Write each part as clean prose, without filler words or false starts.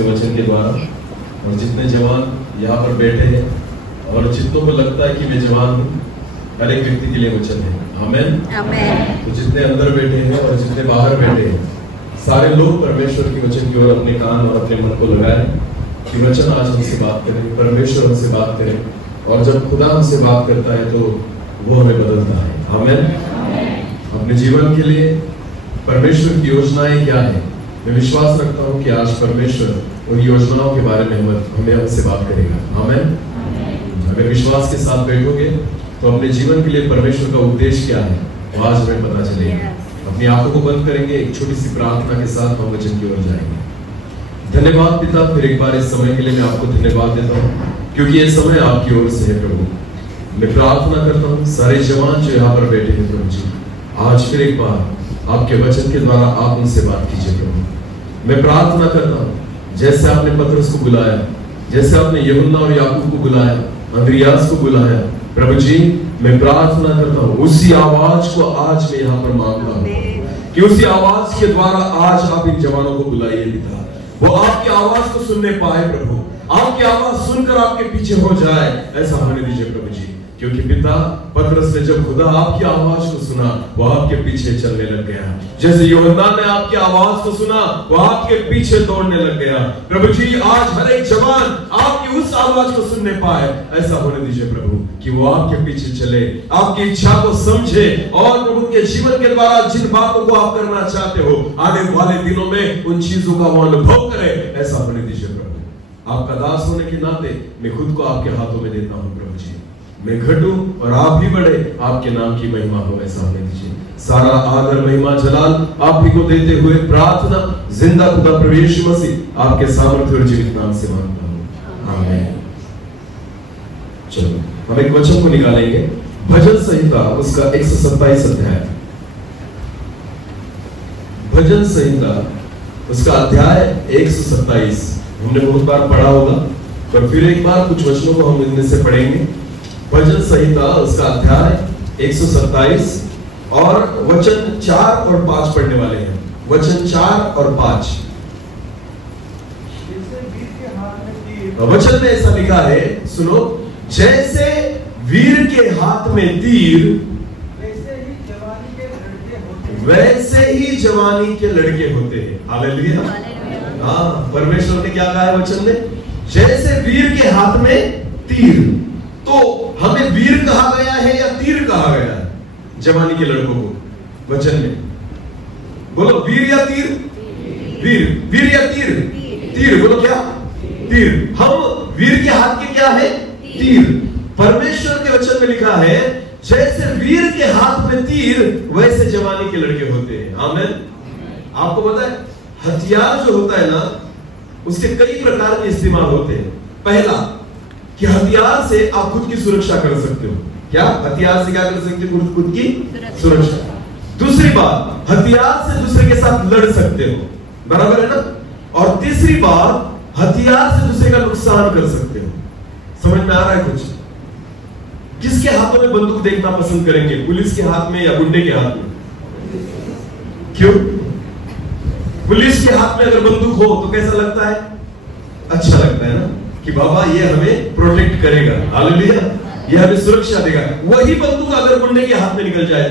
उसके वचन के द्वारा। और जितने जवान यहाँ पर बैठे हैं और जितनों को लगता है कि मैं जवान हूँ, हर एक व्यक्ति के लिए वचन है। आमेन आमेन। तो जितने अंदर बैठे हैं और जितने बाहर बैठे हैं, सारे लोग परमेश्वर के वचन की ओर अपने कान और अपने मन को लगाएं कि वचन आज हमसे बात करे, परमेश्वर हमसे बात करे। और जब खुदा हमसे बात करता है तो वो हमें बदलता है। आमेन। अपने जीवन के लिए परमेश्वर की योजनाएं क्या है, मैं विश्वास रखता हूँ कि आज परमेश्वर उन योजनाओं के बारे में हमें हमसे बात करेगा। आमेन। अगर विश्वास के साथ बैठोगे तो अपने जीवन के लिए परमेश्वर का उद्देश्य क्या है वो आज हमें पता चलेगा। अपनी आंखों को बंद करेंगे, एक छोटी सी प्रार्थना के साथ हम वचन की ओर जाएंगे। धन्यवाद पिता, फिर एक बार इस समय के लिए मैं आपको धन्यवाद देता हूँ क्योंकि ये समय आपकी ओर से है प्रभु। मैं प्रार्थना करता हूँ सारे जवान जो यहाँ पर बैठे हैं प्रभु जी, आज फिर एक बार आपके वचन के द्वारा आप उनसे बात कीजिए प्रभु। मैं प्रार्थना करता हूँ जैसे आपने पतरस को बुलाया, जैसे आपने यूहन्ना और याकूब को बुलाया, अंद्रियास को बुलाया प्रभु जी, मैं प्रार्थना करता हूँ उसी आवाज को आज मैं यहाँ पर मांगता हूँ कि उसी आवाज के द्वारा आज आप इन जवानों को बुलाइए पिता। वो आपकी आवाज को सुनने पाए प्रभु, आपकी आवाज सुनकर आपके पीछे हो जाए, ऐसा होने दीजिए प्रभु जी। क्योंकि पिता पतरस ने जब खुदा आपकी आवाज को सुना वो आपके पीछे चलने लग गया, जैसे यूहन्ना ने आपकी आवाज को सुना वो आपके पीछे दौड़ने लग गया। प्रभु जी आज हर एक जवान आपकी उस आवाज को सुनने पाए, ऐसा होने दीजिए प्रभु कि वो आपके पीछे चले, आपकी इच्छा को समझे और प्रभु के जीवन के द्वारा जिन बातों को आप करना चाहते हो आने वाले दिनों में उन चीजों का वो अनुभव करे, ऐसा होने दीजिए प्रभु। आपका दास होने के नाते मैं खुद को आपके हाथों में देता हूँ प्रभु जी। मैं घटूं और आप भी बढ़े, आपके नाम की महिमा हो, ऐसा होने दीजिए। सारा आदर महिमा जलाल आप ही को देते हुए प्रार्थना जिंदा खुदा प्रभु यीशु मसीह आपके सामर्थ्य और जीवित नाम से मांगता हूं, आमीन। चलो हम एक वचन को निकालेंगे, भजन संहिता उसका 127 अध्याय। भजन संहिता उसका अध्याय 127 हमने बहुत बार पढ़ा होगा, पर फिर एक बार कुछ वचनों को हम इनमें से पढ़ेंगे। भजन संहिता उसका अध्याय 127 और वचन 4 और 5 पढ़ने वाले हैं। वचन 4 और 5 वचन में ऐसा लिखा है, सुनो, जैसे वीर के हाथ में तीर वैसे ही जवानी के लड़के होते हैं। हालेलुया। हाँ, परमेश्वर ने क्या कहा है वचन में, जैसे वीर के हाथ में तीर। तो हमें वीर कहा गया है या तीर कहा गया है जवानी के लड़कों को वचन में? बोलो वीर या तीर? वीर। वीर या तीर? तीर। बोलो क्या? तीर। हम वीर के हाथ के क्या है? तीर। परमेश्वर के वचन में लिखा है जैसे वीर के हाथ में तीर वैसे जवानी के लड़के होते हैं। आमीन। आपको पता है हथियार जो होता है ना उसके कई प्रकार के इस्तेमाल होते हैं। पहला कि हथियार से आप खुद की सुरक्षा कर सकते हो। क्या हथियार से क्या कर सकते हो? खुद की सुरक्षा। दूसरी बात, हथियार से दूसरे के साथ लड़ सकते हो, बराबर है ना? और तीसरी बात, हथियार से दूसरे का नुकसान कर सकते हो। समझ में आ रहा है कुछ? किसके हाथों में बंदूक देखना पसंद करेंगे, पुलिस के हाथ में या गुंडे के हाथ में? क्यों? पुलिस के हाथ में अगर बंदूक हो तो कैसा लगता है? अच्छा लगता है ना कि बाबा ये हमें प्रोटेक्ट करेगा, हालेलुया, ये हमें सुरक्षा देगा। वही बंदूक अगर गुंडे के हाथ में निकल जाए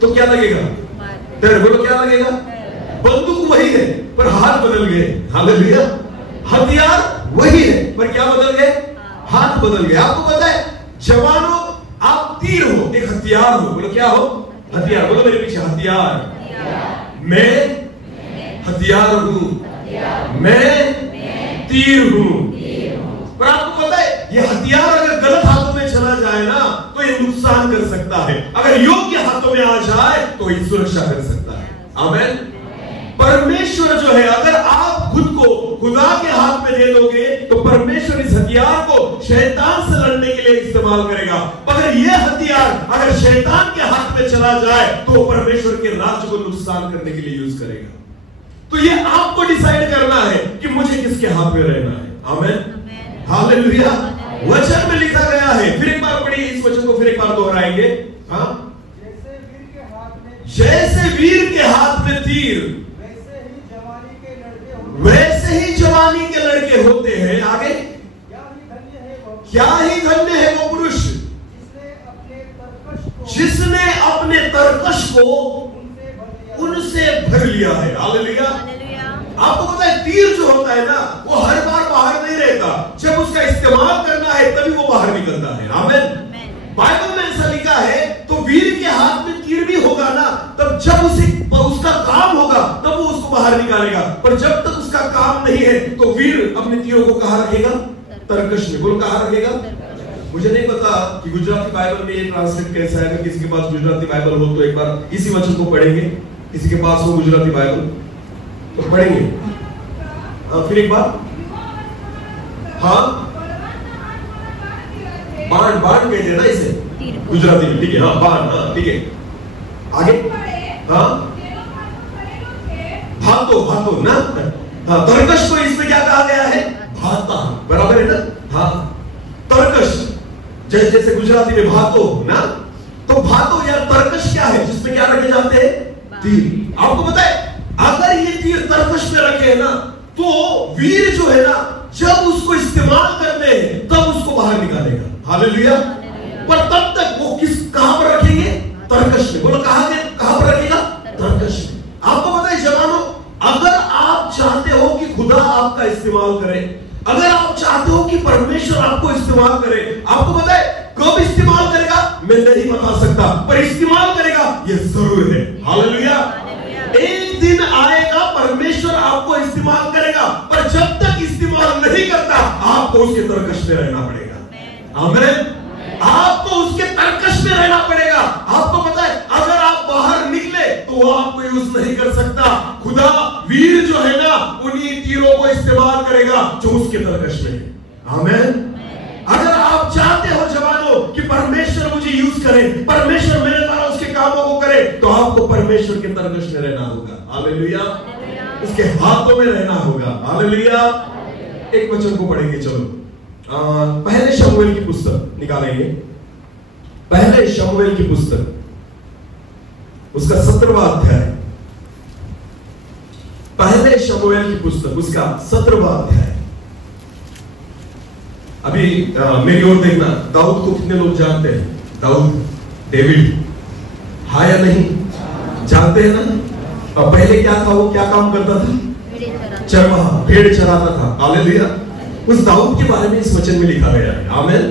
तो क्या लगेगा? डर। बोलो क्या लगेगा? बंदूक वही है पर हाथ बदल गए। हालेलुया। हथियार वही है पर क्या बदल गए? हाथ बदल गए। आपको पता है जवानों आप तीर हो, एक हथियार हो। बोलो क्या हो? हथियार। बोलो मेरे पीछे, हथियार। मैं हथियार हूं, मैं तीर हूं। पर आपको पता है ये हथियार अगर गलत हाथों में चला जाए ना तो ये नुकसान कर सकता है, अगर योग्य हाथों में आ जाए तो ये सुरक्षा कर सकता है। आमीन। परमेश्वर जो है अगर आप खुद को खुदा के हाथ में दे दोगे तो परमेश्वर इस हथियार को शैतान से लड़ने के लिए इस्तेमाल करेगा। मगर यह हथियार अगर शैतान के हाथ में चला जाए तो परमेश्वर के राज्य को नुकसान करने के लिए यूज करेगा। तो ये आपको डिसाइड करना है कि मुझे किसके हाथ में रहना है। आमीन। हालेलुया। वचन में लिखा गया है, फिर एक बार पढ़िए इस वचन को, फिर एक बार दोहराएंगे। हाँ, जैसे वीर के हाथ में तीर वैसे तरकश को उनसे भर लिया है। हालेलुया। आपको पता है तीर जो होता है ना, वो हर बार बाहर नहीं रहता, जब उसका इस्तेमाल करना है तभी वो बाहर निकलता है। आमीन। बाइबल में ऐसा लिखा है, तो वीर के हाथ में तीर भी होगा ना, तब जब उसका काम होगा तब वो उसको बाहर निकालेगा, पर जब तक उसका काम नहीं है तो वीर अपने तीरों को कहां रखेगा? तरकश में। बोलो कहां रखेगा? मुझे नहीं पता कि गुजराती बाइबल में ये ट्रांसलेट कैसा है। अगर किसी के पास गुजराती बाइबल हो तो एक बार इसी वचन को पढ़ेंगे। किसी के पास हो गुजराती बाइबल तो पढ़ेंगे। फिर एक बार, हाँ बाण कहते हैं ना इसे गुजराती में, ठीक है। हाँ बाण, हाँ ठीक है। आगे, हाँ भातो ना। हाँ तरकश को इसमें क्या कहा गया है? भाता, बराबर है ना। हाँ तरकश, जैसे गुजराती में भातो ना, तो भातो या तरकश क्या है जिसमें क्या रखे जाते हैं? तीर। आपको पता है अगर ये तीर तरकश में रखे हैं ना, तो वीर जो है ना, जब उसको इस्तेमाल करते हैं तब उसको बाहर निकालेगा। हालेलुया। पर तब तक वो कहां पर रखेंगे? तरकश में। बोलो कहां पर रखेगा? तरकश में। आपको पता है जवानों, अगर आप चाहते हो कि खुदा आपका इस्तेमाल करे, अगर आप चाहते हो कि परमेश्वर आपको इस्तेमाल करे, आपको पता है कब इस्तेमाल करेगा मैं नहीं बता सकता, पर इस्तेमाल करेगा ये जरूर है। हालेलुया। एक दिन आएगा परमेश्वर आपको इस्तेमाल करेगा, पर जब तक इस्तेमाल नहीं करता आपको उसके तरकश में रहना पड़ेगा। आमीन। आपको उसके तरकश में रहना पड़ेगा। आपको पता है अगर आप बाहर निकले तो वो आपको यूज नहीं कर सकता। खुदा वीर जो है ना, उन्हीं तीरों को इस्तेमाल करेगा जो उसके तरकश में है। आमीन। अगर आप चाहते हो जवानों कि परमेश्वर मुझे यूज करे, परमेश्वर मेरे द्वारा उसके कामों को करे, तो आपको परमेश्वर के तरकश में रहना होगा। हालेलुया। उसके हाथों में रहना होगा। हालेलुया। एक वचन को पढ़ेंगे, चलो पहले शमूएल की पुस्तक निकालेंगे। पहले शमूएल की पुस्तक, उसका 17वां अध्याय। पहले शमूएल की पुस्तक, उसका 17वां अध्याय। अभी मेरी ओर देखना। दाऊद को कितने लोग जानते हैं? दाऊद, डेविड, हाँ या नहीं? जानते हैं ना। और पहले क्या था वो? क्या काम करता था? चरवाहा, भेड़ चराता था। हालेलुया। उस दाऊद के बारे में इस वचन में लिखा गया है। आमीन।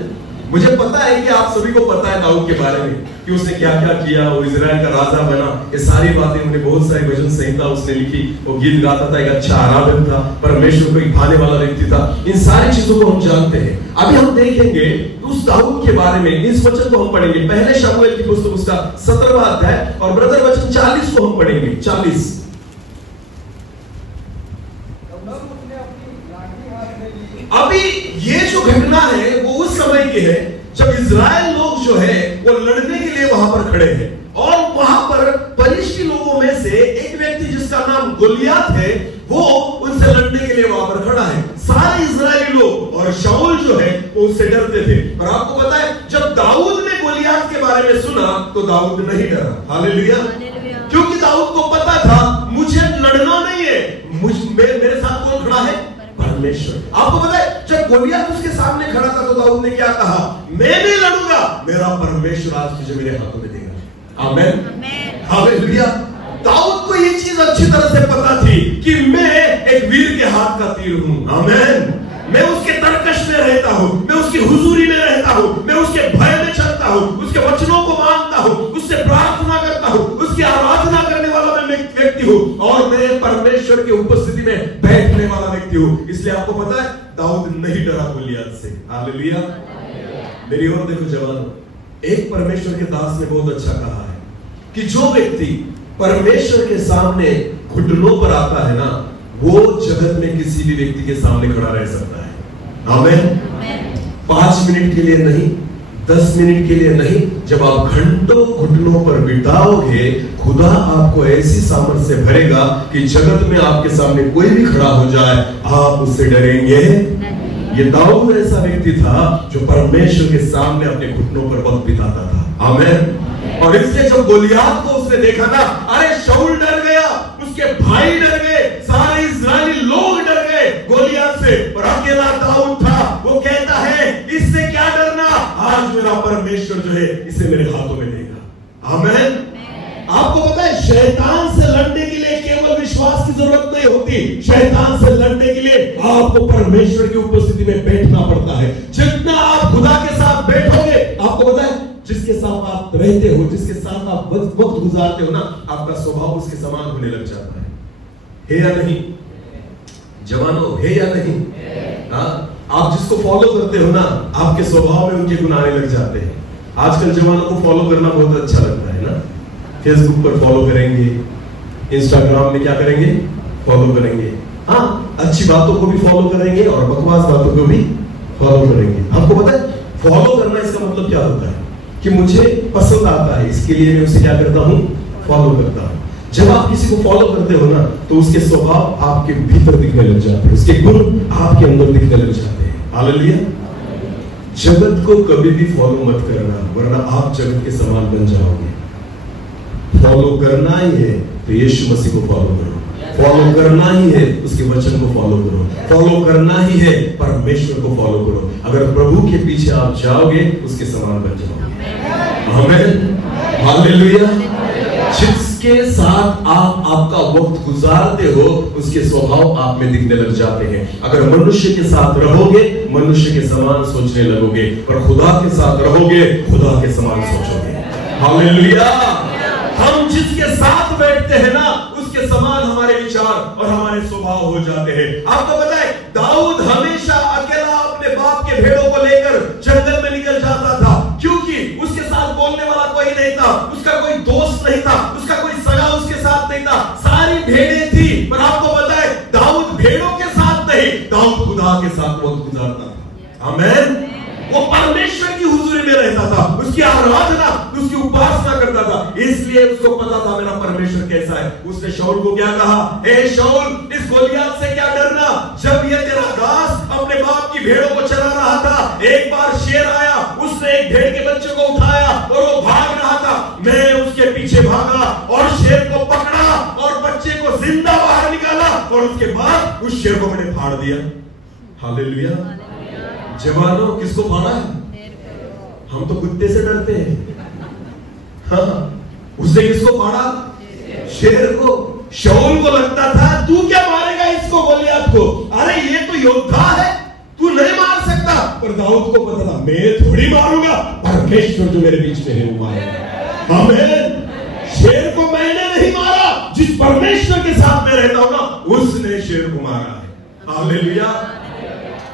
मुझे पता है कि आप सभी को पता है दाऊद के बारे में कि उसने क्या क्या किया, वो इजराइल का राजा बना, ये सारी बातें। उन्हें बहुत सारी भजन संहिता उसने लिखी, वो गीत गाता था, एक अच्छा आराधक था, परमेश्वर को एक भाने वाला व्यक्ति था। इन सारी चीजों को हम जानते हैं। अभी हम देखेंगे उस दाऊद के बारे में, इस वचन को हम पढ़ेंगे। पहले शमूएल की पुस्तक, उसका 17वां अध्याय, और ब्रदर वचन 40 को हम पढ़ेंगे। 40। अभी ये जो घटना है वो उस समय की है जब इजराइल लोग जो है वो लड़ने के लिए वहां पर खड़े हैं, और वहां पर फलिश्ती लोगों में से एक व्यक्ति जिसका नाम गोलियात है, वो उनसे लड़ने के लिए वहां पर खड़ा है। सारे इजरायली लोग और शाऊल जो है वो उससे डरते थे। पर आपको पता है जब दाऊद ने गोलियात के बारे में सुना तो दाऊद नहीं डरा। हालेलुया। क्योंकि दाऊद को पता था मुझे लड़ना नहीं है, मेरे साथ कौन खड़ा है? परमेश्वर। आपको पता है जब गोलियात उसके सामने खड़ा था तो दाऊद ने क्या कहा? मैं नहीं लड़ूंगा, मेरा परमेश्वर आज तुझे मेरे हाथों में देगा। आमीन। हालेलुया। दाऊद को ये चीज अच्छी तरह से पता थी कि मैं एक वीर के हाथ का तीर हूं। आमीन। मैं उसके तरकश में रहता हूं, मैं उसकी हुजूरी में रहता हूं, मैं उसके भय में चलता हूं, उसके वचनों को मानता हूं, उससे प्रार्थना करता हूं, उसकी आराधना करने वाला मैं व्यक्ति हूं, और मैं परमेश्वर की उपस्थिति में बैठने वाला व्यक्ति हूं। इसलिए आपको पता है दाऊद नहीं डरा गोलियात से। हालेलुया। मेरी ओर देखो जवानों, एक परमेश्वर के दास ने बहुत अच्छा कहा है कि जो व्यक्ति परमेश्वर के सामने घुटनों पर आता है ना, वो जगत में किसी भी व्यक्ति के सामने खड़ा रह सकता है। आमीन। 5 मिनट के लिए नहीं, 10 मिनट के लिए नहीं, जब आप घंटों घुटनों पर बिताओगे, खुदा आपको ऐसी सामर्थ से भरेगा कि जगत में आपके सामने कोई भी खड़ा हो जाए आप उससे डरेंगे। ये दाऊद ऐसा व्यक्ति था जो परमेश्वर के सामने अपने घुटनों पर वक्त बिताता था। आमीन। और इसलिए जब गोलियात को उसने देखा ना, अरे शाऊल डर गया, उसके भाई डर गए, सारे इजरायली लोग डर गए गोलियात से, और अकेला दाऊद था। वो कहता है इससे क्या डरना, आज मेरा परमेश्वर जो है इसे मेरे हाथों में देगा। आमीन। शैतान से लड़ने के लिए केवल विश्वास की जरूरत नहीं होती, शैतान से लड़ने के लिए आपको परमेश्वर की उपस्थिति में बैठना पड़ता है। जितना आप खुदा के साथ बैठोगे, आपको पता है जिसके साथ आप रहते हो, जिसके साथ आप वक्त गुजारते हो ना, आपका स्वभाव उसके समान होने लग जाता है या नहीं जवानों, है या नहीं? हाँ, आप जिसको फॉलो करते हो ना, आपके स्वभाव में उनके गुण आने लग जाते हैं। आजकल जवानों को फॉलो करना बहुत अच्छा लगता है ना, फेसबुक पर फॉलो करेंगे, इंस्टाग्राम में क्या करेंगे, फॉलो करेंगे। हाँ, अच्छी बातों को भी फॉलो करेंगे और बकवास बातों को भी फॉलो करेंगे। आपको पता है फॉलो करना इसका मतलब क्या होता है कि मुझे पसंद आता है, इसके लिए मैं उसे क्या करता हूँ, फॉलो करता हूँ। जब आप किसी को फॉलो करते हो ना, तो उसके स्वभाव आपके भीतर दिखने लग जाते हैं, उसके गुण आपके अंदर दिखने लग जाते हैं। हालेलुया। जगत को कभी भी फॉलो मत करना, वरना आप जगत के समान बन जाओगे। फॉलो करना ही है तो यीशु मसीह को फॉलो करो, फॉलो करना ही है उसके वचन को फॉलो करो, फॉलो करना ही है परमेश्वर को फॉलो करो। अगर प्रभु के पीछे आप जाओगे, उसके समान बन जाओगे। आमीन, हालेलुया। जिसके साथ आप आपका वक्त गुजारते हो, उसके स्वभाव आप में दिखने लग जाते हैं। अगर मनुष्य के साथ रहोगे, मनुष्य के समान सोचने लगोगे, और खुदा के साथ रहोगे, खुदा के समान सोचोगे। हालेलुया। हम जिसके साथ बैठते हैं ना, उसके समान हमारे विचार और हमारे स्वभाव हो जाते हैं। आपको पता है दाऊद हमेशा अकेला अपने बाप के भेड़ों को लेकर जंगल में निकल जाता था, क्योंकि उसके साथ बोलने वाला कोई नहीं था, उसका कोई दोस्त नहीं था, उसका कोई सगा उसके साथ नहीं था। सारी भेड़ें थी, पर आपको पता है दाऊद भेड़ों के साथ नहीं, दाऊद खुदा के साथ वक्त गुजारता था। आमीन। वो परमेश्वर की हुजूरी में रहता था, उसकी आराधना, उसकी उपासना करता था, इसलिए उसको पता था मेरा परमेश्वर कैसा है। उसने शाऊल को क्या कहा, ए शाऊल, इस गोलियत से क्या डरना, जब ये तेरा दास अपने बाप की भेड़ों को चला रहा था, एक बार शेर आया, उसने एक भेड़ के बच्चे को उठाया और वो भाग रहा था, मैं उसके पीछे भागा और शेर को पकड़ा और बच्चे को जिंदा बाहर निकाला, और उसके बाद उस शेर को मैंने फाड़ दिया। हालेलुया। जवानों, किसको फाड़ा है? हम तो कुत्ते से डरते हैं। हाँ, उसने किसको फाड़ा? शेर को। शाऊल को लगता था तू क्या मारेगा इसको, गोलियत को, अरे ये तो योद्धा है, तू नहीं मार सकता। पर दाऊद को पता था मैं थोड़ी मारूंगा, परमेश्वर जो मेरे बीच में है वो मारेगा। आमीन। शेर को मैंने नहीं मारा, जिस परमेश्वर के साथ मैं रहता हूं ना, उसने शेर को मारा है। हालेलुया।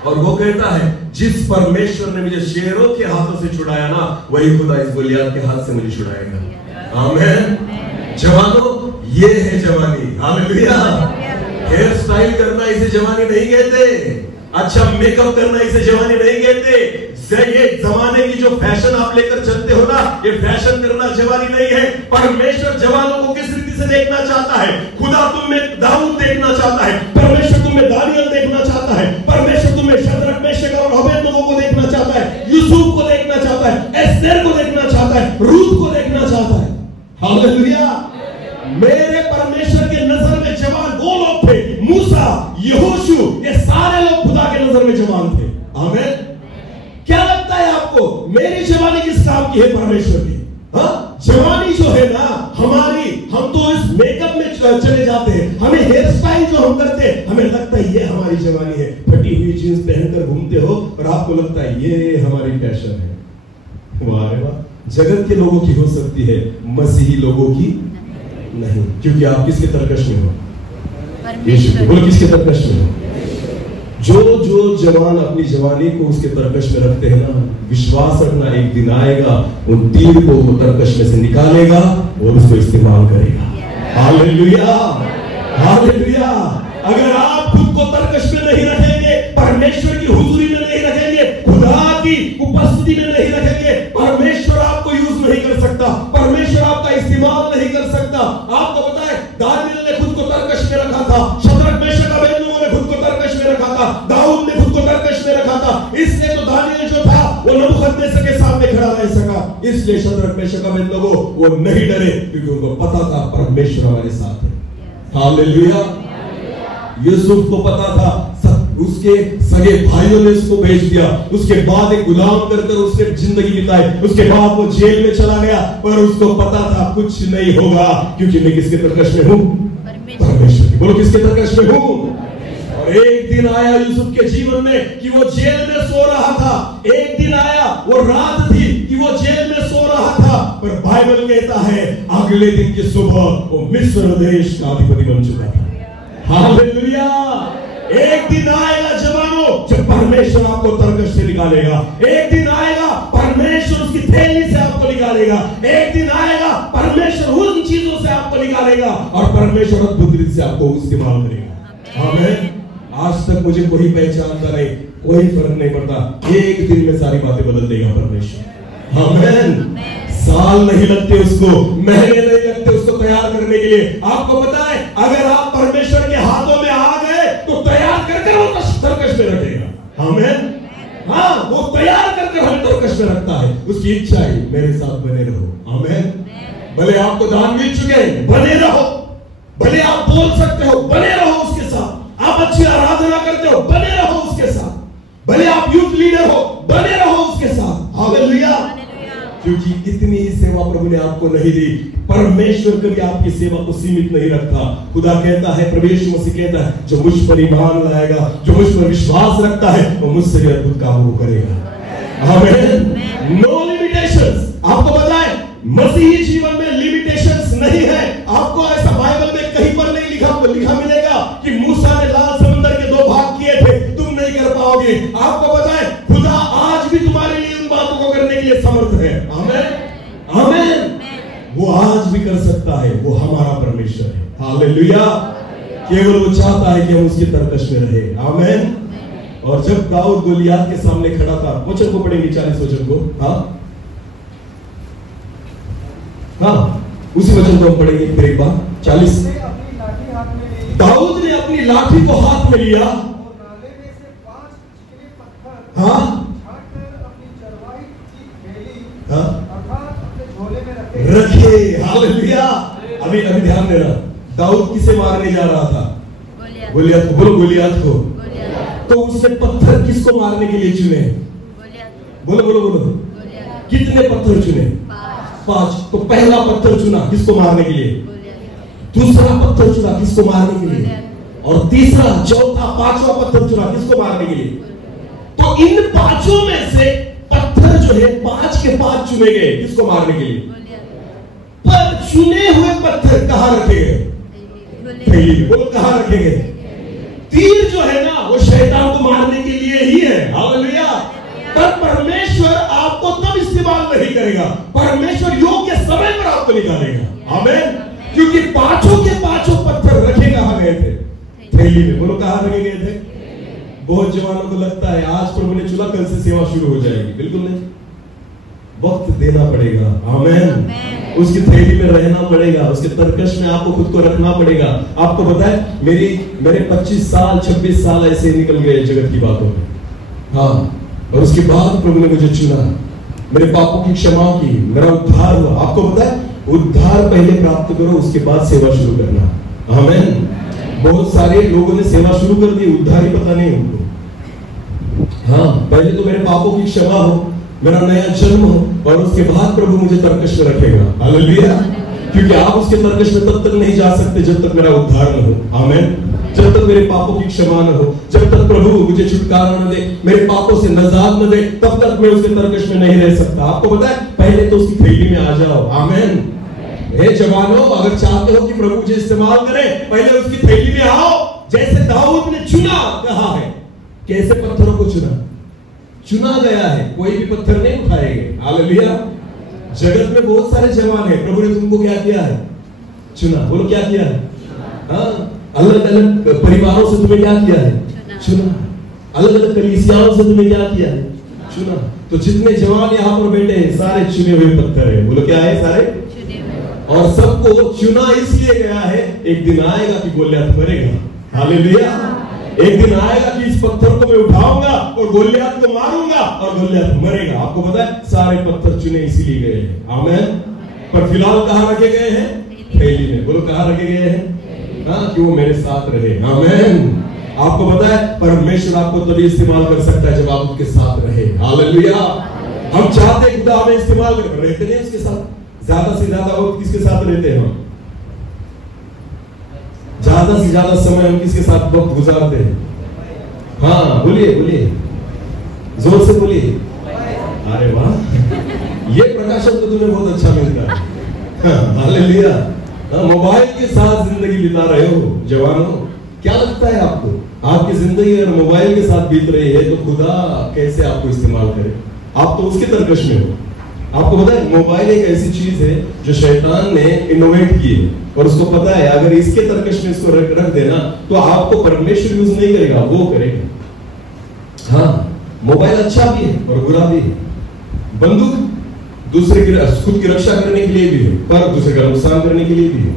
और वो कहता है जिस परमेश्वर ने मुझे शेरों के हाथों से छुड़ाया ना, वही खुदा इस गोलियत के हाथ से मुझे छुड़ाएगा। आमीन। जवानों, ये है जवानी। हालेलुया। हेयर स्टाइल करना इसे जवानी नहीं कहते, अच्छा मेकअप करना इसे जवानी नहीं कहते। ये जमाने की जो फैशन आप लेकर चलते हो ना, ये फैशन करना जवानी नहीं है। परमेश्वर जवानों को किस रीति से देखना चाहता है? खुदा तुम में दाऊद देखना चाहता है, परमेश्वर तुम में दानियल देखना चाहता है, परमेश्वर तुम में शद्रक, मेशक और अबेदनगो को देखना चाहता है, यूसुफ को देखना चाहता है, एस्तेर को देखना चाहता है, रूत को देखना चाहता है। हालेलुया। मेरे परमेश्वर के नजर में जवान वो लोग थे, मूसा, यहोशू, ये सारे लोग खुदा के नजर में जवान थे। आमीन। क्या लगता है आपको मेरी जवानी किस काम की है? परमेश्वर की। हाँ, जवानी जो है ना हमारी, हम तो इस मेकअप में चले जाते हैं, हमें हेयर स्टाइल जो हम करते हैं, हमें लगता है ये हमारी जवानी है। फटी हुई जींस पहनकर घूमते हो और आपको लगता है ये हमारी फैशन है। वाह रे वाह। जगत के लोगों की हो सकती है, मसीही लोगों की नहीं, क्योंकि आप किसके तरकश में हो? यीशु के। बोलो किसके तरकश में हो? जो जवान अपनी जवानी को उसके तरकश में रखते हैं ना, विश्वास रखना एक दिन आएगा उन तीर को वो तरकश में से निकालेगा और उसको इस्तेमाल करेगा। हालेलुया। हालेलुया। अगर आप खुद को तरकश में नहीं रखेंगे, परमेश्वर की हुजूरी में नहीं रखेंगे, खुदा की उपस्थिति में नहीं रखेंगे, परमेश्वर आपको यूज नहीं कर सकता, परमेश्वर आपका इस्तेमाल नहीं कर सकता। आपको पता है दानियल ने खुद को तरकश में रखा था, शद्रक, मेशक, अबेदनगो ने खुद को तरकश में रखा था, दाऊद ने खुद को तरकश में रखा था, इसलिए तो दानियल जो था वो नबूखदनेस्सर के सामने खड़ा रह सका। इसलिए शद्रक, मेशक, अबेदनगो वो नहीं डरे, क्योंकि उनको पता था परमेश्वर हमारे साथ है। हालेलुया। यूसुफ को पता था उसके सगे भाइयों ने उसको भेज दिया, उसके बाद एक गुलाम कर उसने जिंदगी बिताई, उसके बाद वो जेल में चला गया, पर उसको पता था कुछ नहीं होगा, क्योंकि मैं किसके तरकश में हूं? परमेश्वर की। बोलो किसके तरकश में हूं? और एक दिन आया यूसुफ के जीवन में कि वो जेल में सो रहा था, एक दिन आया वो रात थी कि वो जेल में सो रहा था, पर बाइबल कहता है अगले दिन की सुबह वो मिस्र देश का अधिपति बन चुका था। हालेलुया। एक दिन आएगा जवानों जब परमेश्वर आपको तरकश से निकालेगा, एक दिन आएगा परमेश्वर उसकी थैली से आपको निकालेगा, एक दिन आएगा परमेश्वर उन चीजों से आपको निकालेगा और परमेश्वर अद्भुत रीति से आपको इस्तेमाल करेगा। आमीन। आज तक मुझे कोई पहचानता नहीं, कोई फर्क नहीं पड़ता, एक दिन में सारी बातें बदल देगा परमेश्वर। आमीन। साल नहीं लगते उसको, महीने नहीं लगते उसको तैयार करने के लिए। आपको पता है अगर आप परमेश्वर के हाथों में आ गए तो तैयार करके वो तरकश में रखेगा। आमीन। हाँ, वो तैयार करके हमें तरकश में रखता है। उसकी इच्छा है मेरे साथ बने रहो। आमीन। भले आपको दान मिल चुके बने रहो, भले आप बोल सकते हो बने रहो उसके साथ, आप अच्छी आराधना करते हो बने रहो उसके साथ, भले आप यूथ लीडर हो बने रहो उसके साथ। हालेलुया। क्योंकि इतनी ही सेवा प्रभु ने आपको नहीं दी। परमेश्वर कभी आपकी सेवा को सीमित नहीं रखता। खुदा कहता है, प्रभु यीशु मसीह कहता है, जो मुझ पर ईमान लाएगा, जो मुझ पर विश्वास रखता है, वो मुझसे भी अद्भुत काम वो करेगा। आमीन। No limitations. आपको पता है मसीही जीवन में लिमिटेशंस नहीं है। आपको ऐसा बाइबल में कहीं पर नहीं लिखा मिलेगा कि मूसा ने लाल समुद्र के 2 भाग किए थे, तुम नहीं कर पाओगे। आपको पता है खुदा आज भी तुम्हारे लिए उन बातों को करने के लिए समर्थ है। आमीन। आमीन। वो आज भी कर सकता है, वो हमारा परमेश्वर है। हालेलुया। केवल वो चाहता है कि हम उसके तरकश में रहे। आमीन। और जब दाऊद गोलियात के सामने खड़ा था, वचन को पढ़ेंगे 40 वचन को। हाँ हाँ, उसी वचन को हम पढ़ेंगे फिर एक बार। 40। दाऊद ने अपनी लाठी को हाथ में लिया, हाँ रखे। हालेलुया। अभी ध्यान देना, दाऊद किसे मारने जा रहा था? गोलियत को। बोलो गोलियत को। तो उसने पत्थर किसको मारने के लिए चुने? बोलो बोलो बोलो। कितने पत्थर चुने? 5। तो पहला पत्थर चुना किसको मारने के लिए? दूसरा पत्थर चुना किसको मारने के लिए? और तीसरा, चौथा, 5वां पत्थर चुना किसको मारने के लिए? तो इन 5 में से पत्थर जो है 5 के 5 चुने गए किसको मारने के लिए? पर चुने हुए पत्थर कहां रखे गए? थैली में। बोलो कहां रखे गए? तीर जो है ना वो शैतान को मारने के लिए ही है। हालेलुया। पर परमेश्वर आपको तब इस्तेमाल नहीं करेगा, परमेश्वर योग्य समय पर आपको निकालेगा। आमीन। क्योंकि 5 के 5 पत्थर रखे कहां गए थे? थैली में। बोलो कहां रखे गए थे? बहुत जवानों को लगता है आज प्रभु ने चुना कल से सेवा शुरू हो जाएगी। बिल्कुल नहीं, वक्त देना पड़ेगा। आमीन। उसकी थैली में रहना पड़ेगा, उसके तरकश में आपको खुद को रखना पड़ेगा। आपको पता है मेरे 25 साल 26 साल ऐसे निकल गए जगत की बातों में। हाँ, और उसके बाद प्रभु ने मुझे चुना, मेरे पापों की क्षमा की, मेरा उद्धार हुआ। आपको पता है उद्धार पहले प्राप्त करो, उसके बाद सेवा शुरू करना। आमीन। बहुत सारे लोगों ने सेवा शुरू कर दी, उद्धार ही पता नहीं उनको। हाँ, पहले तो मेरे पापों की क्षमा हो, मेरा नया जन्म हो, और उसके बाद प्रभु मुझे तरकश में रखेगा। हालेलुया। क्योंकि आप उसके तरकश में तब तक नहीं जा सकते जब तक मेरा उद्धार न हो। आमीन। जब तक मेरे पापों की क्षमा न हो, जब तक प्रभु मुझे छुटकारा न दे, मेरे पापों से नजात न दे, तब तक मैं उसके तरकश में नहीं रह सकता। आपको पता है पहले तो उसकी थैली में आ जाओ। आमीन। हे जवानों, अगर चाहते हो कि प्रभु मुझे इस्तेमाल करे, पहले उसकी थैली में आओ। जैसे दाऊद ने चुना, कहा है कैसे पत्थरों को चुना गया है, कोई भी पत्थर नहीं उठाएंगे। हालेलुया। जगत में बहुत सारे जवान हैं, प्रभु ने तुमको क्या किया है? चुना। बोलो क्या किया है? हाँ, अलग अलग परिवारों से तुम्हें क्या किया है? चुना। अलग अलग कलीसियाओं से तुम्हें क्या किया है? चुना। तो जितने जवान यहाँ पर बैठे हैं सारे चुने हुए पत्थर है। बोलो क्या है? सारे चुने हुए। और सबको चुना इसलिए गया है, एक दिन आएगा कि गोलियत मरेगा। हालेलुया। एक दिन आएगा कि इस पत्थर को मैं उठाऊंगा और गोलियत को मारूंगा और गोलियत मरेगा। आपको पता है सारे पत्थर चुने इसीलिए गए हैं। आमीन। पर फिलहाल कहां रखे गए हैं? थैली में। बोलो कहां रखे गए हैं? हाँ, कि वो मेरे साथ रहे। आमीन। आपको पता है परमेश्वर आपको तभी इस्तेमाल कर सकता है जब आप उसके साथ रहे। हालेलुया। हम चाहते हैं खुदा हमें इस्तेमाल कर, रहते नहीं उसके साथ। ज्यादा से ज्यादा वक्त किसके साथ रहते हैं हम? ज्यादा से ज्यादा समय हम किसके साथ वक्त गुजारते हैं? हाँ बोलिए बोलिए, जोर से बोलिए। अरे वाह, ये प्रकाशन तो तुम्हें बहुत अच्छा मिलता है। हालेलुया। मोबाइल के साथ जिंदगी बिता रहे हो जवानों, क्या लगता है आपको आपकी जिंदगी अगर मोबाइल के साथ बीत रही है तो खुदा कैसे आपको इस्तेमाल करे? आप तो उसके तरकश में हो। आपको पता है मोबाइल एक ऐसी चीज है जो शैतान ने इनोवेट की है और उसको पता है अगर इसके तरकश में इसको रख देना तो आपको परमेश्वर यूज नहीं करेगा, वो करेगा। हाँ, मोबाइल अच्छा भी है और बुरा भी है। बंदूक दूसरे की खुद की रक्षा करने के लिए भी है पर दूसरे का नुकसान करने के लिए भी है।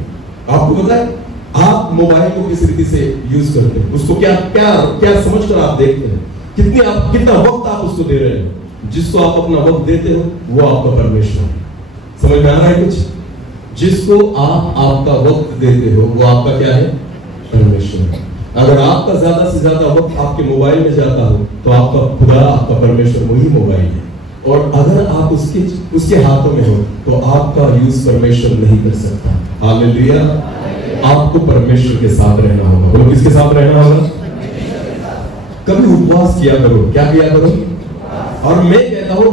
आपको पता है आप मोबाइल को किस रीति से यूज करते हैं, उसको क्या क्या क्या समझकर आप देखते हैं, कितना वक्त आप उसको दे रहे हैं। जिसको आप अपना वक्त देते हो वो आपका परमेश्वर है। समझ में आ रहा है कुछ? जिसको आप आपका वक्त देते हो वो आपका क्या है? परमेश्वर है। अगर आपका ज्यादा से ज्यादा वक्त आपके मोबाइल में जाता हो तो आपका खुदा, आपका परमेश्वर वही मोबाइल है। और अगर आप उसके हाथों में हो तो आपका यूज परमेश्वर नहीं कर सकता। हालेलुया। आपको परमेश्वर के साथ रहना होगा। बोलो किसके साथ रहना होगा? कभी उपवास किया करो। क्या किया करो? और मैं कहता हूं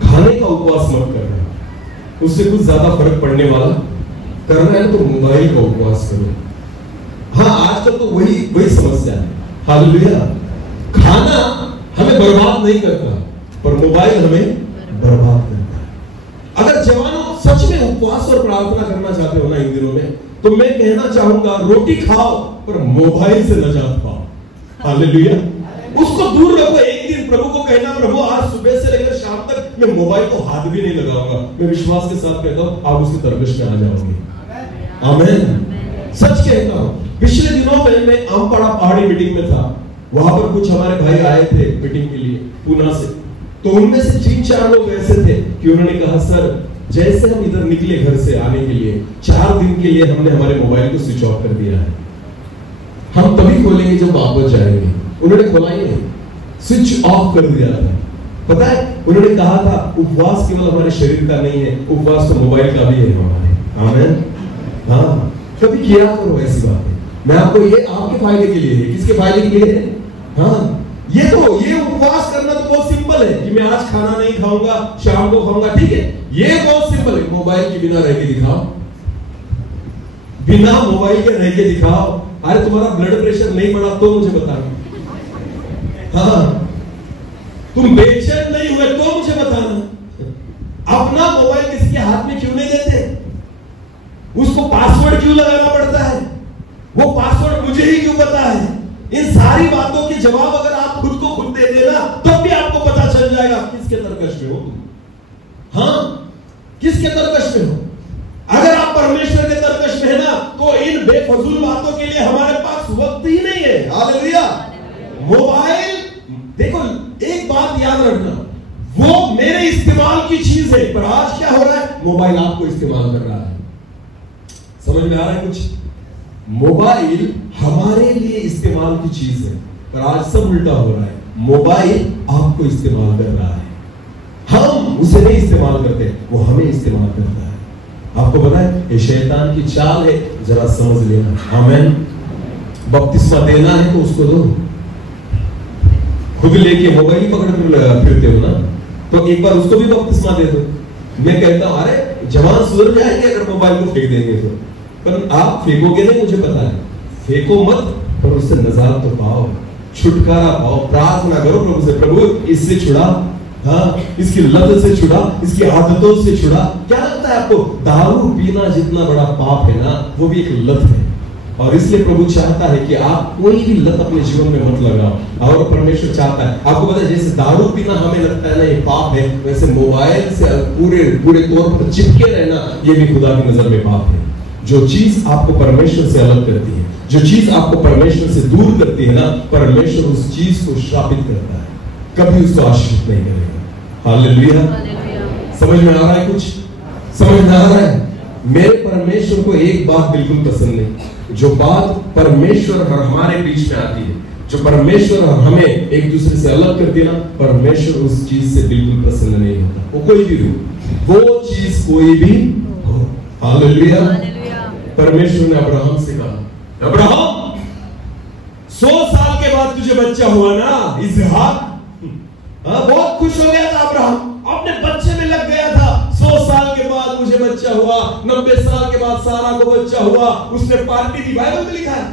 खाने का उपवास मत करना, उससे कुछ ज्यादा फर्क पड़ने वाला। करना है तो मोबाइल का उपवास करो। हाँ, आजकल तो वही समस्या है। हालेलुया। खाना हमें बर्बाद नहीं करता पर मोबाइल हमें बर्बाद करता है। अगर जवानों सच में उपवास और प्रार्थना करना चाहते हो ना इन दिनों में, तो मैं कहना चाहूंगा रोटी खाओ पर मोबाइल से नजात पाओ। हालेलुया। उसको दूर रखो। एक दिन प्रभु को कहना, प्रभु आज सुबह से लेकर शाम तक मैं मोबाइल को हाथ भी नहीं लगाऊंगा। मैं विश्वास के साथ कहता हूं आप उसके तरकश में आ जाओगे। आमीन। सच कहता हूं। पिछले दिनों में मैं आमपाड़ा पहाड़ी मीटिंग में था। वहां पर कुछ हमारे भाई आए थे मीटिंग के लिए पूना से। तो उनमें से 3-4 लोग ऐसे थे कि उन्होंने कहा सर जैसे हम इधर निकले घर से आने के लिए 4 दिन के लिए हमने हमारे मोबाइल को स्विच ऑफ कर दिया है। हम तभी खोलेंगे जब वापस जाएंगे। उन्होंने खोला ही नहीं, स्विच ऑफ कर दिया था। पता है उन्होंने कहा था उपवास केवल हमारे शरीर का नहीं है, उपवास तो मोबाइल का भी है हमारे। आमीन। हाँ, कभी किया करो ऐसी बातें। मैं आपको ये आपके फायदे के लिए है। किसके फायदे के लिए है? हाँ, ये उपवास करना तो बहुत सिंपल है कि मैं आज खाना नहीं खाऊंगा, शाम को खाऊंगा, ठीक है, ये बहुत सिंपल है। मोबाइल के बिना रह के दिखाओ, बिना मोबाइल के रह के दिखाओ। अरे तुम्हारा ब्लड प्रेशर नहीं बढ़ा तो मुझे बताना। हाँ, तुम बेचैन नहीं हुए तो मुझे बताना। अपना मोबाइल किसी के हाथ में क्यों नहीं देते? उसको पासवर्ड क्यों लगाना पड़ता है? वो पासवर्ड मुझे ही क्यों पता है? इन सारी बातों के जवाब अगर आप खुद को खुद दे देना तब भी आपको पता चल जाएगा किसके तरकश में हो तुम। हाँ, किसके तरकश में हो? अगर आप परमेश्वर के तरकश में है ना तो इन बेफजूल बातों के लिए हमारे पास वक्त ही नहीं है। हालेलुया। मोबाइल, देखो एक बात याद रखना, वो मेरे इस्तेमाल की चीज है पर आज क्या हो रहा है? मोबाइल आपको इस्तेमाल कर रहा है। समझ में आ रहा है कुछ? मोबाइल हमारे लिए इस्तेमाल की चीज है पर आज सब उल्टा हो रहा है। मोबाइल आपको इस्तेमाल कर रहा है, हम उसे नहीं इस्तेमाल करते, वो हमें इस्तेमाल करता है। आपको पता है ये शैतान की चाल है, जरा समझ लेना। आमीन। बपतिस्मा देना है तो उसको दो। खुद लेके मोबाइल पकड़ कर फिरते हो ना, तो एक बार उसको भी बपतिस्मा दे दो। मैं कहता हूं अरे जवान सुधर जाएंगे अगर मोबाइल को फेंक देंगे तो, पर आप फेंकोगे नहीं, मुझे पता है। फेंको मत पर उससे नजात तो पाओ, छुटकारा पाओ। प्रार्थना करो प्रभु से, प्रभु इससे छुड़ा, हाँ, इसकी लत से छुड़ा, इसकी आदतों से छुड़ा। क्या लगता है आपको? दारू पीना जितना बड़ा पाप है ना, वो भी एक लत है। और इसलिए प्रभु चाहता है कि आप कोई भी लत अपने जीवन में मत लगाओ। और परमेश्वर चाहता है, आपको पता है जैसे दारू पीना हमें लगता है ना ये पाप है, वैसे मोबाइल से पूरे तौर पर चिपके रहना ये भी खुदा की नजर में पाप है। जो चीज आपको परमेश्वर से अलग करती है, जो चीज आपको परमेश्वर से दूर करती है ना, परमेश्वर उस चीज को श्रापित करता है, कभी उसको आशीषित नहीं करेगा। हालेलुया। समझ में आ रहा है कुछ? समझ में आ रहा है? मेरे परमेश्वर को एक बात बिल्कुल पसंद नहीं, जो बात परमेश्वर और हमारे बीच में आती है, जो परमेश्वर और हमें एक दूसरे से अलग कर दिया ना, परमेश्वर उस चीज से बिल्कुल प्रसन्न नहीं होता। वो कोई भी हो, वो चीज कोई भी हो। हालेलुया। परमेश्वर ने अब्राहम से कहा, अब्राहम 100 साल के बाद तुझे बच्चा हुआ ना इसहाक। बहुत खुश हो गया था अब्राहम, अपने बच्चे में लग गया था। 100 साल के बाद मुझे बच्चा हुआ, 90 साल के बाद सारा को बच्चा हुआ। उसने पार्टी दी, बाइबल में लिखा है।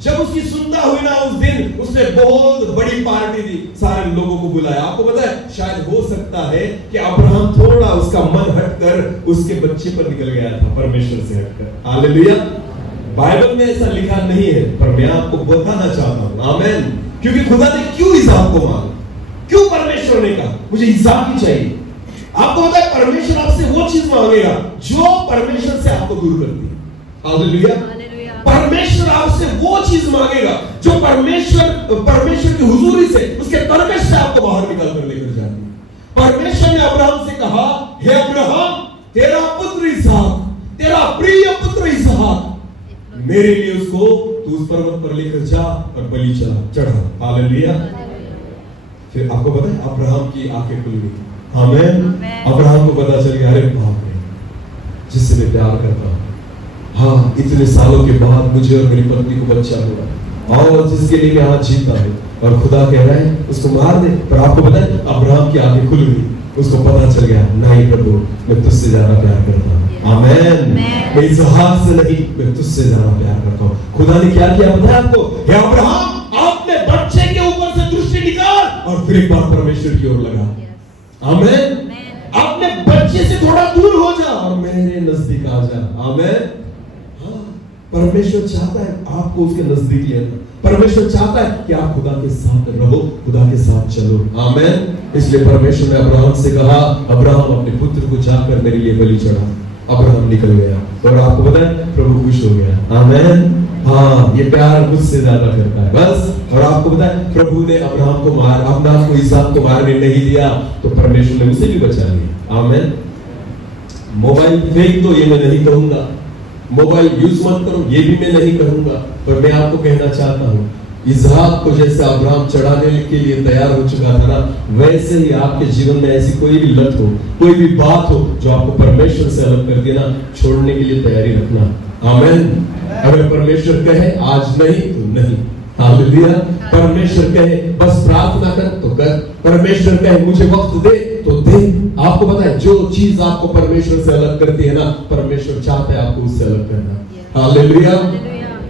जब उसकी सुनता हुई ना उस दिन, उसने बहुत बड़ी पार्टी दी, सारे लोगों को बुलाया। आपको पता है, शायद हो सकता है कि अब्राहम थोड़ा उसका मन हटकर उसके बच्चे पर निकल गया था, परमेश्वर से हटकर। हालेलुया। बाइबल में ऐसा लिखा नहीं है, पर मैं आपको बताना चाहता हूं, आमीन। क्योंकि खुदा ने क्यों इसहाक को मांगा, क्यों परमेश्वर ने कहा मुझे इसहाक ही चाहिए। आपको पता है, परमेश्वर आपसे वो चीज मांगेगा जो परमेश्वर से आपको दूर करती है। हालेलुया। परमेश्वर आपसे वो चीज मांगेगा जो परमेश्वर की हुजूरी से, उसके परमेश से आपको बाहर निकाल कर लेकर जाती है। परमेश्वर ने अब्राहम से कहा, हे अब्राहम, तेरा पुत्र इसहाक, तेरा प्रिय पुत्र इसहाक, मेरे लिए उसको तू उस पर्वत पर लेकर जा और बलि चढ़ा। हालेलुया। फिर आपको पता है, अब्राहम की आंखें खुल गई। आमीन। अब्राहम को पता चल गया, अरे बाप रे, जिससे मैं प्यार करता हूं, हाँ, इतने सालों के बाद मुझे और मेरी पत्नी को बच्चा हुआ, और जिसके लिए मैं आज जीता हूं, और खुदा कह रहा है उसको मार दे। पर आपको पता है, अब्राहम की आंखें खुल गई, उसको पता चल गया, नहीं प्रभु, मैं तुझसे ज्यादा प्यार करता हूं। आमीन। मैं इसहाक से नहीं, मैं तुझसे ज्यादा प्यार करता हूं। खुदा ने क्या किया पता है आपको? हे अब्राहम, अपने बच्चे के ऊपर से दृष्टि निकाल और फिर एक बार परमेश्वर की ओर लगा। आमीन। अपने बच्चे से थोड़ा दूर हो जा और मेरे नजदीक आ जा। आमीन। परमेश्वर चाहता है आपको उसके नजदीक लेना। परमेश्वर चाहता है कि आप खुदा के साथ रहो, खुदा के साथ चलो। आमीन। इसलिए परमेश्वर ने अब्राहम से कहा, अब्राहम अपने पुत्र को जाकर मेरे लिए बलि चढ़ा। अब्राहम निकल गया और आपको पता है, प्रभु खुश हो गया। आमीन। हाँ, ये प्यार मुझसे ज्यादा करता है बस। और आपको पता है, प्रभु ने अब्राहम को इसहाक को मारने नहीं दिया, तो परमेश्वर ने उसे भी बचा लिया। आमीन। मोबाइल फेंक दो, ये मैं नहीं कहूंगा, मोबाइल यूज मत करो, ये भी मैं नहीं कहूंगा, पर मैं आपको कहना चाहता हूं, इसहाक को जैसे अब्राहम चढ़ाने के लिए तैयार हो चुका था ना, वैसे ही आपके जीवन में ऐसी कोई भी लत हो, कोई भी बात हो जो आपको परमेश्वर से अलग कर देना, छोड़ने के लिए तैयारी रखना। आमीन। अगर परमेश्वर कहे आज नहीं तो नहीं। हालेलुया। परमेश्वर कहे बस प्रार्थना कर तो कर, परमेश्वर कहे मुझे वक्त दे तो दे। आपको पता है, जो चीज आपको परमेश्वर से अलग करती है ना, परमेश्वर चाहता है आपको उससे अलग करना। हालेलुया।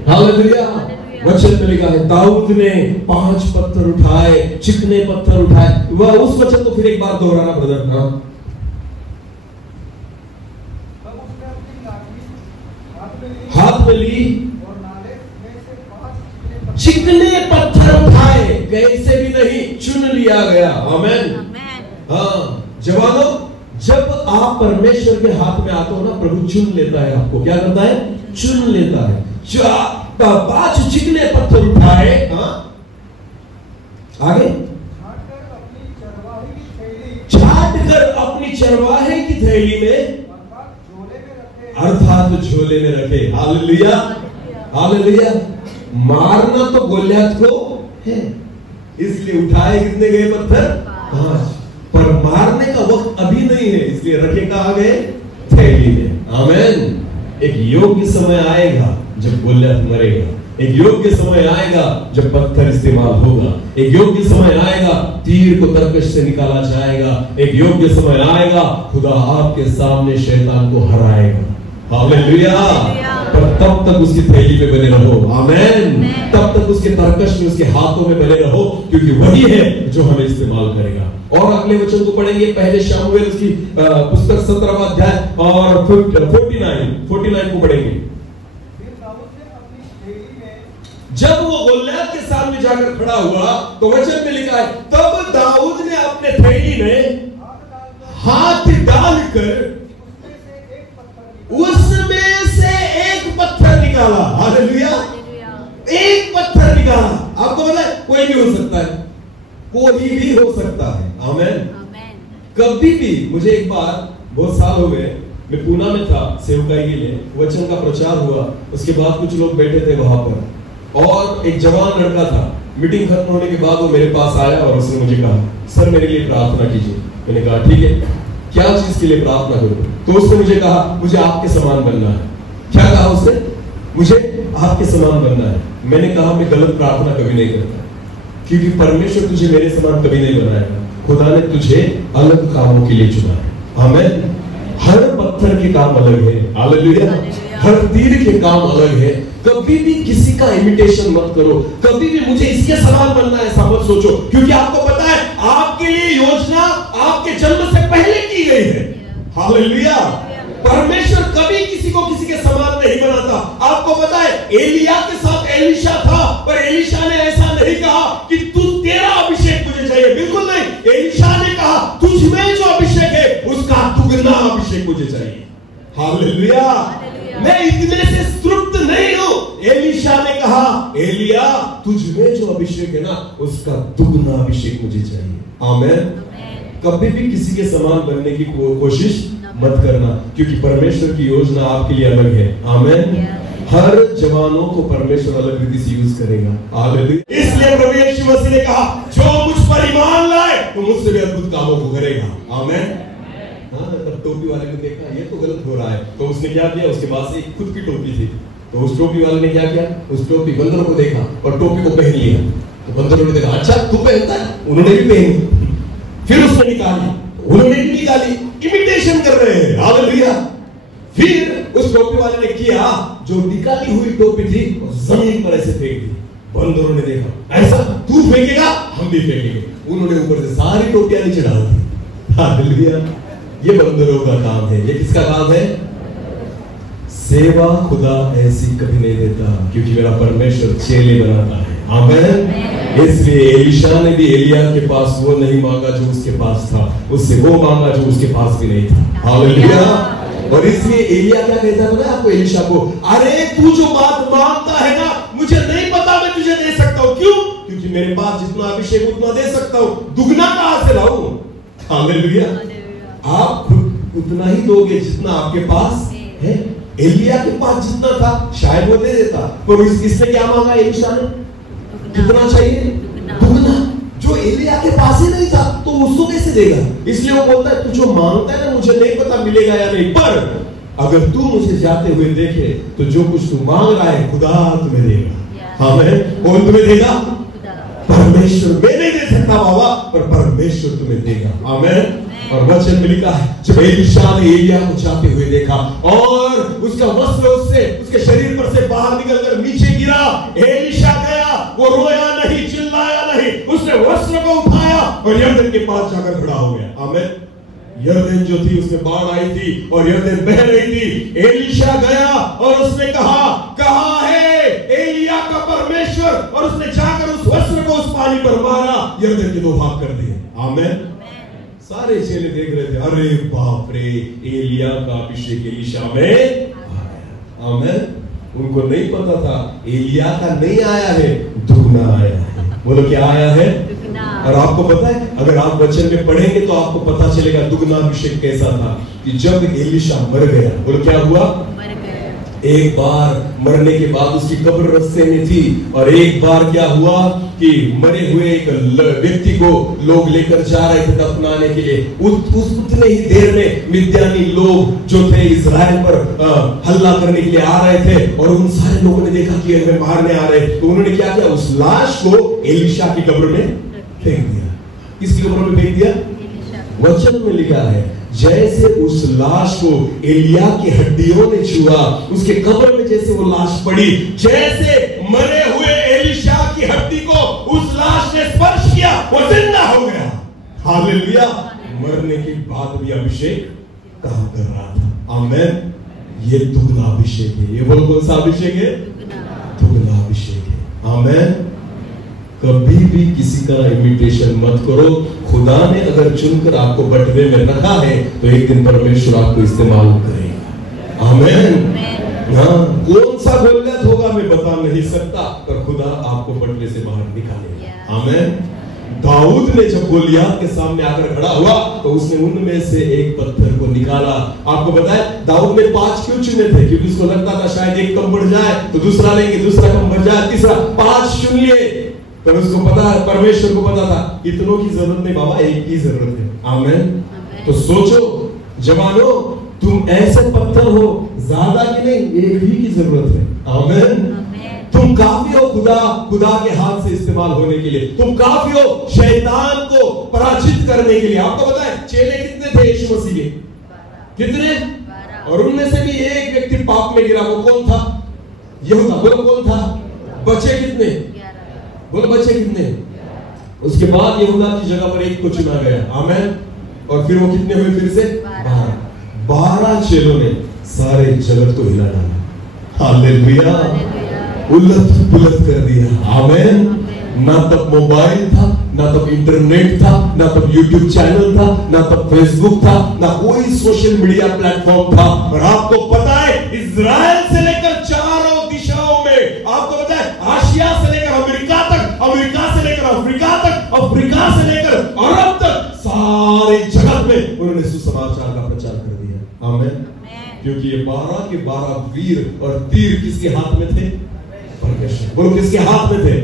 हालेलुया। वचन में लिखा है, दाऊद ने 5 पत्थर उठाए, चिकने पत्थर उठाए। वह उस वचन को फिर एक बार दोहराना ब्रदर। हाँ, हाथ में ली चिकने पत्थर उठाए, कैसे भी नहीं, चुन लिया गया। आमीन। हाँ जवानों, जब आप परमेश्वर के हाथ में आते हो ना, प्रभु चुन लेता है आपको। क्या करता है? चुन लेता है। 5 चिकने पत्थर उठाए। हाँ, आगे छाट कर अपनी चरवाहे की थैली में, अर्थात झोले में रखे। हालेलुया। हालेलुया। मारना तो गोलियत को है, इसलिए उठाए कितने गए पत्थर? 5। पर मारने का वक्त अभी नहीं है, इसलिए रखे कहां गए? थैली में। आमीन। एक योग्य समय आएगा जब गोलियत मरेगा, एक योग्य समय आएगा जब पत्थर इस्तेमाल होगा, एक योग्य समय आएगा तीर को तरकश से निकाला जाएगा, एक योग्य समय आएगा खुदा आपके सामने शैतान को हराएगा। हालेलुया। पर तब तक उसकी थैली में बने रहो। आमीन। तब तक उसके तरकश में, उसके हाथों में बने रहो, क्योंकि वही है जो हमें इस्तेमाल करेगा। और अगले वचन को पढ़ेंगे, पहले शमूएल की पुस्तक 17वां अध्याय और 49 को पढ़ेंगे। जब वो गोलियत के सामने जाकर खड़ा हुआ तो वचन में लिखा है, तब दाऊद ने अपने थैली में हाथ डालकर उसमें से एक पत्थर निकाला। हालेलुया। एक पत्थर निकाला। आपको पता है, कोई भी हो सकता है, कोई भी हो सकता है। आमीन। कभी भी, मुझे एक बार बहुत साल हो गए, मैं पूना में था सेवकाई के लिए, वचन का प्रचार हुआ। उसके बाद कुछ लोग बैठे थे वहां पर और एक जवान लड़का था। मीटिंग खत्म होने के बाद वो मेरे पास आया और उसने मुझे कहा, सर मेरे लिए प्रार्थना कीजिए। मैंने कहा ठीक है, क्या चीज के लिए प्रार्थना करूं? तो उसने मुझे कहा, मुझे आपके समान बनना है। क्या कहा उसने? मुझे आपके समान बनना है। मैंने कहा मैं गलत प्रार्थना कभी नहीं करता, क्योंकि परमेश्वर तुझे मेरे समान कभी नहीं बनाएगा। खुदा ने तुझे अलग कामों के लिए चुना है। आमीन। हर पत्थर के काम अलग है, हालेलुया। हर तीर के काम अलग है। कभी भी किसी का इमिटेशन मत करो, कभी भी मुझे इसके समान बनना है ऐसा मत सोचो, क्योंकि आपको पता है आपके लिए योजना आपके जन्म से पहले की गई है। हालेलुया। परमेश्वर कभी किसी को किसी के समान नहीं बनाता। आपको पता है एलिया के साथ एलीशा था, पर एलीशा ने ऐसा नहीं कहा कि तू तेरा अभिषेक मुझे चाहिए, बिल्कुल नहीं। एलीशा ने कहा तुझ में जो अभिषेक है उसका दुगना अभिषेक मुझे चाहिए। हालेलुया। मैं इतने से तृप्त नहीं हूं। एलीशा ने कहा एलिया तुझ में जो अभिषेक है ना उसका दुगना अभिषेक मुझे चाहिए। आमीन। कभी भी किसी के समान बनने की कोशिश मत करना, क्योंकि परमेश्वर की योजना आपके लिए अलग है। आमीन। हर जवानों को परमेश्वर अलग रीति से यूज करेगा। हालेलुया। इसलिए प्रभु यीशु मसीह ने कहा जो मुझ पर ईमान लाए तो मुझसे भी अद्भुत कामों को करेगा। आमीन। हाँ, तब टोपी वाले ने देखा ये तो गलत हो रहा है, तो उसने क्या किया, उसके पास एक खुद की टोपी थी, तो उस टोपी वाले ने क्या किया, उस टोपी बंदरों को देखा और टोपी को पहन लिया। तो बंदरों ने देखा अच्छा तू पहनता है, उन्होंने भी पहनी। फिर उसने निकाली, उन्होंने भी निकाली, इमिटेशन कर रहे हैं। हालेलुया। फिर उस टोपी वाले ने किया जो निकाली हुई टोपी थी जमीन पर ऐसे फेंक दी। बंदरों ने देखा ऐसा तू फेंकेगा हम भी फेंकेंगे, उन्होंने ऊपर से सारी टोपियां नीचे डाल दी। हालेलुया। ये बंदरों का काम है। ये किसका काम है? सेवा खुदा ऐसी कभी नहीं देता, क्योंकि मेरा परमेश्वर चेले बनाता है। आमीन। इसलिए एलीशा ने भी एलिया के पास वो नहीं मांगा जो उसके पास था, उससे वो मांगा जो उसके पास भी नहीं था। हालेलुया। और इसलिए एलिया क्या कहता है आपको, एलीशा को, अरे तू जो बात मांगता है ना मुझे नहीं पता मैं तुझे दे सकता हूं। क्यों? क्योंकि मेरे पास जितना अभिषेक उतना दे सकता हूं, दुगना कहां से लाऊं? हालेलुया। आप खुद उतना ही दोगे जितना आपके पास है। एलिया के पास जितना था शायद वो दे देता, पर इसने क्या मांगा एलीशा ने? कितना चाहिए? दुगना। जो एलिया के पास ही नहीं था तो उसको कैसे देगा? इसलिए वो बोलता है तू जो मांगता है ना मुझे नहीं पता मिलेगा या नहीं, पर अगर तू मुझे जाते हुए देखे तो जो कुछ तू मांग रहा है खुदा तुम्हें देगा। हाँ मैं कौन तुम्हें देगा? परमेश्वर। मैं नहीं दे सकता बाबा, पर परमेश्वर तुम्हें देगा। आमीन। और वचन में लिखा है जब एलीशा ने एलिया को जाते हुए देखा और उसका वस्त्र उसके शरीर पर से बाहर निकलकर नीचे गिरा, एलीशा गया, वो रोया नहीं, चिल्लाया नहीं, उसने वस्त्र को उठाया और यरदन के पास जाकर खड़ा हो गया। आमीन। यरदन जो थी उसमें बाढ़ आई थी और यरदन बह रही थी। एलीशा गया और उसने कहा कहां है एलिया का परमेश्वर, और उसने जाकर उस वस्त्र को उस पानी पर मारा, यरदन के दो भाग कर दिए। आमीन। सारे चेले देख रहे थे, अरे बाप रे एलिया का अभिषेक एलीशा में आ गया। आमीन। उनको नहीं पता था एलिया का नहीं आया है, दुगना आया है। बोलो क्या आया है? और आपको पता है अगर आप वचन में पढ़ेंगे तो आपको पता चलेगा दुगना अभिषेक कैसा था, कि जब एलीशा मर गया, बोलो क्या हुआ? एक बार मरने के बाद उसकी कब्र रास्ते में थी, और एक बार क्या हुआ कि मरे हुए एक व्यक्ति को लोग लेकर जा रहे थे दफनाने के लिए। उतने ही देर में मिद्यानी लोग जो थे इजराइल पर हल्ला करने के लिए आ रहे थे, और उन सारे लोगों ने देखा कि हमें मारने आ रहे, तो उन्होंने क्या किया, उस लाश को एलीशा की कब्र में फेंक दिया। किसकी कब्र में फेंक दिया? वचन में लिखा है जैसे उस लाश को एलिया की हड्डियों ने छुआ, उसके कब्र में जैसे वो लाश पड़ी, जैसे मरे हुए एलीशा की हड्डी को उस लाश ने स्पर्श किया, वो जिंदा हो गया। हालेलुया। मरने के बाद भी अभिषेक काम कर रहा था। आमीन। ये दुगना अभिषेक है। ये बोल कौन सा अभिषेक है? दुगना अभिषेक है। आमीन। कभी भी किसी का इमिटेशन मत करो। खुदा ने अगर चुनकर आपको बटवे में रखा है तो एक दिन परमेश्वर आपको इस्तेमाल करेगा। आमीन। हाँ, कौन सा गोलियत होगा मैं बता नहीं सकता, पर खुदा आपको बटवे से बाहर निकालेगा। आमीन। दाऊद ने जब गोलियत के सामने आकर खड़ा हुआ तो उसने उनमें से एक पत्थर को को निकाला। आपको पता है दाऊद ने 5 क्यों चुने थे? क्योंकि उसको लगता था शायद एक कम बढ़ जाए तो दूसरा लेंगे, दूसरा कम बढ़ जाए, तीसरा, 5 चुन लिए। पर उसको पता है, परमेश्वर को पता था इतनों की जरूरत नहीं बाबा, एक की जरूरत है। आमीन। तो सोचो जवानों, तुम ऐसे पत्थर हो, ज्यादा की नहीं, एक ही की जरूरत है। आमीन। तुम काफी हो खुदा के हाथ से इस्तेमाल होने के लिए। तुम काफी हो शैतान को पराजित करने के लिए। आपको पता है चेले कितने थे यीशु मसीह के? कितने? और उनमें से भी एक व्यक्ति पाप में गिरा। वो कौन था? यहूदा। बोलो कौन था? बचे कितने? बोलो बचे कितने? उसके बाद यहूदा की जगह पर एक को चुना गया। आमीन। और फिर वो कितने हुए? फिर से 12 चेलों ने सारे जगत को हिला डाला। हालेलुया। उलट पुलट कर दिया। आमीन। ना तब मोबाइल था, ना तब इंटरनेट था, ना तब यूट्यूब चैनल था, ना तब फेसबुक था, ना कोई सोशल मीडिया प्लेटफॉर्म था। और आपको पता है इजराइल से लेकर चारों दिशाओं में, आपको पता है आशिया से लेकर अमेरिका तक, अमेरिका से लेकर अफ्रीका तक, अफ्रीका से लेकर अरब तक, सारे जगत में उन्होंने सुसमाचार का प्रचार कर दिया। आमीन। क्योंकि ये 12 के 12 वीर और तीर किसके हाथ में थे? परमेश्वर। बोलो किसके हाथ में थे?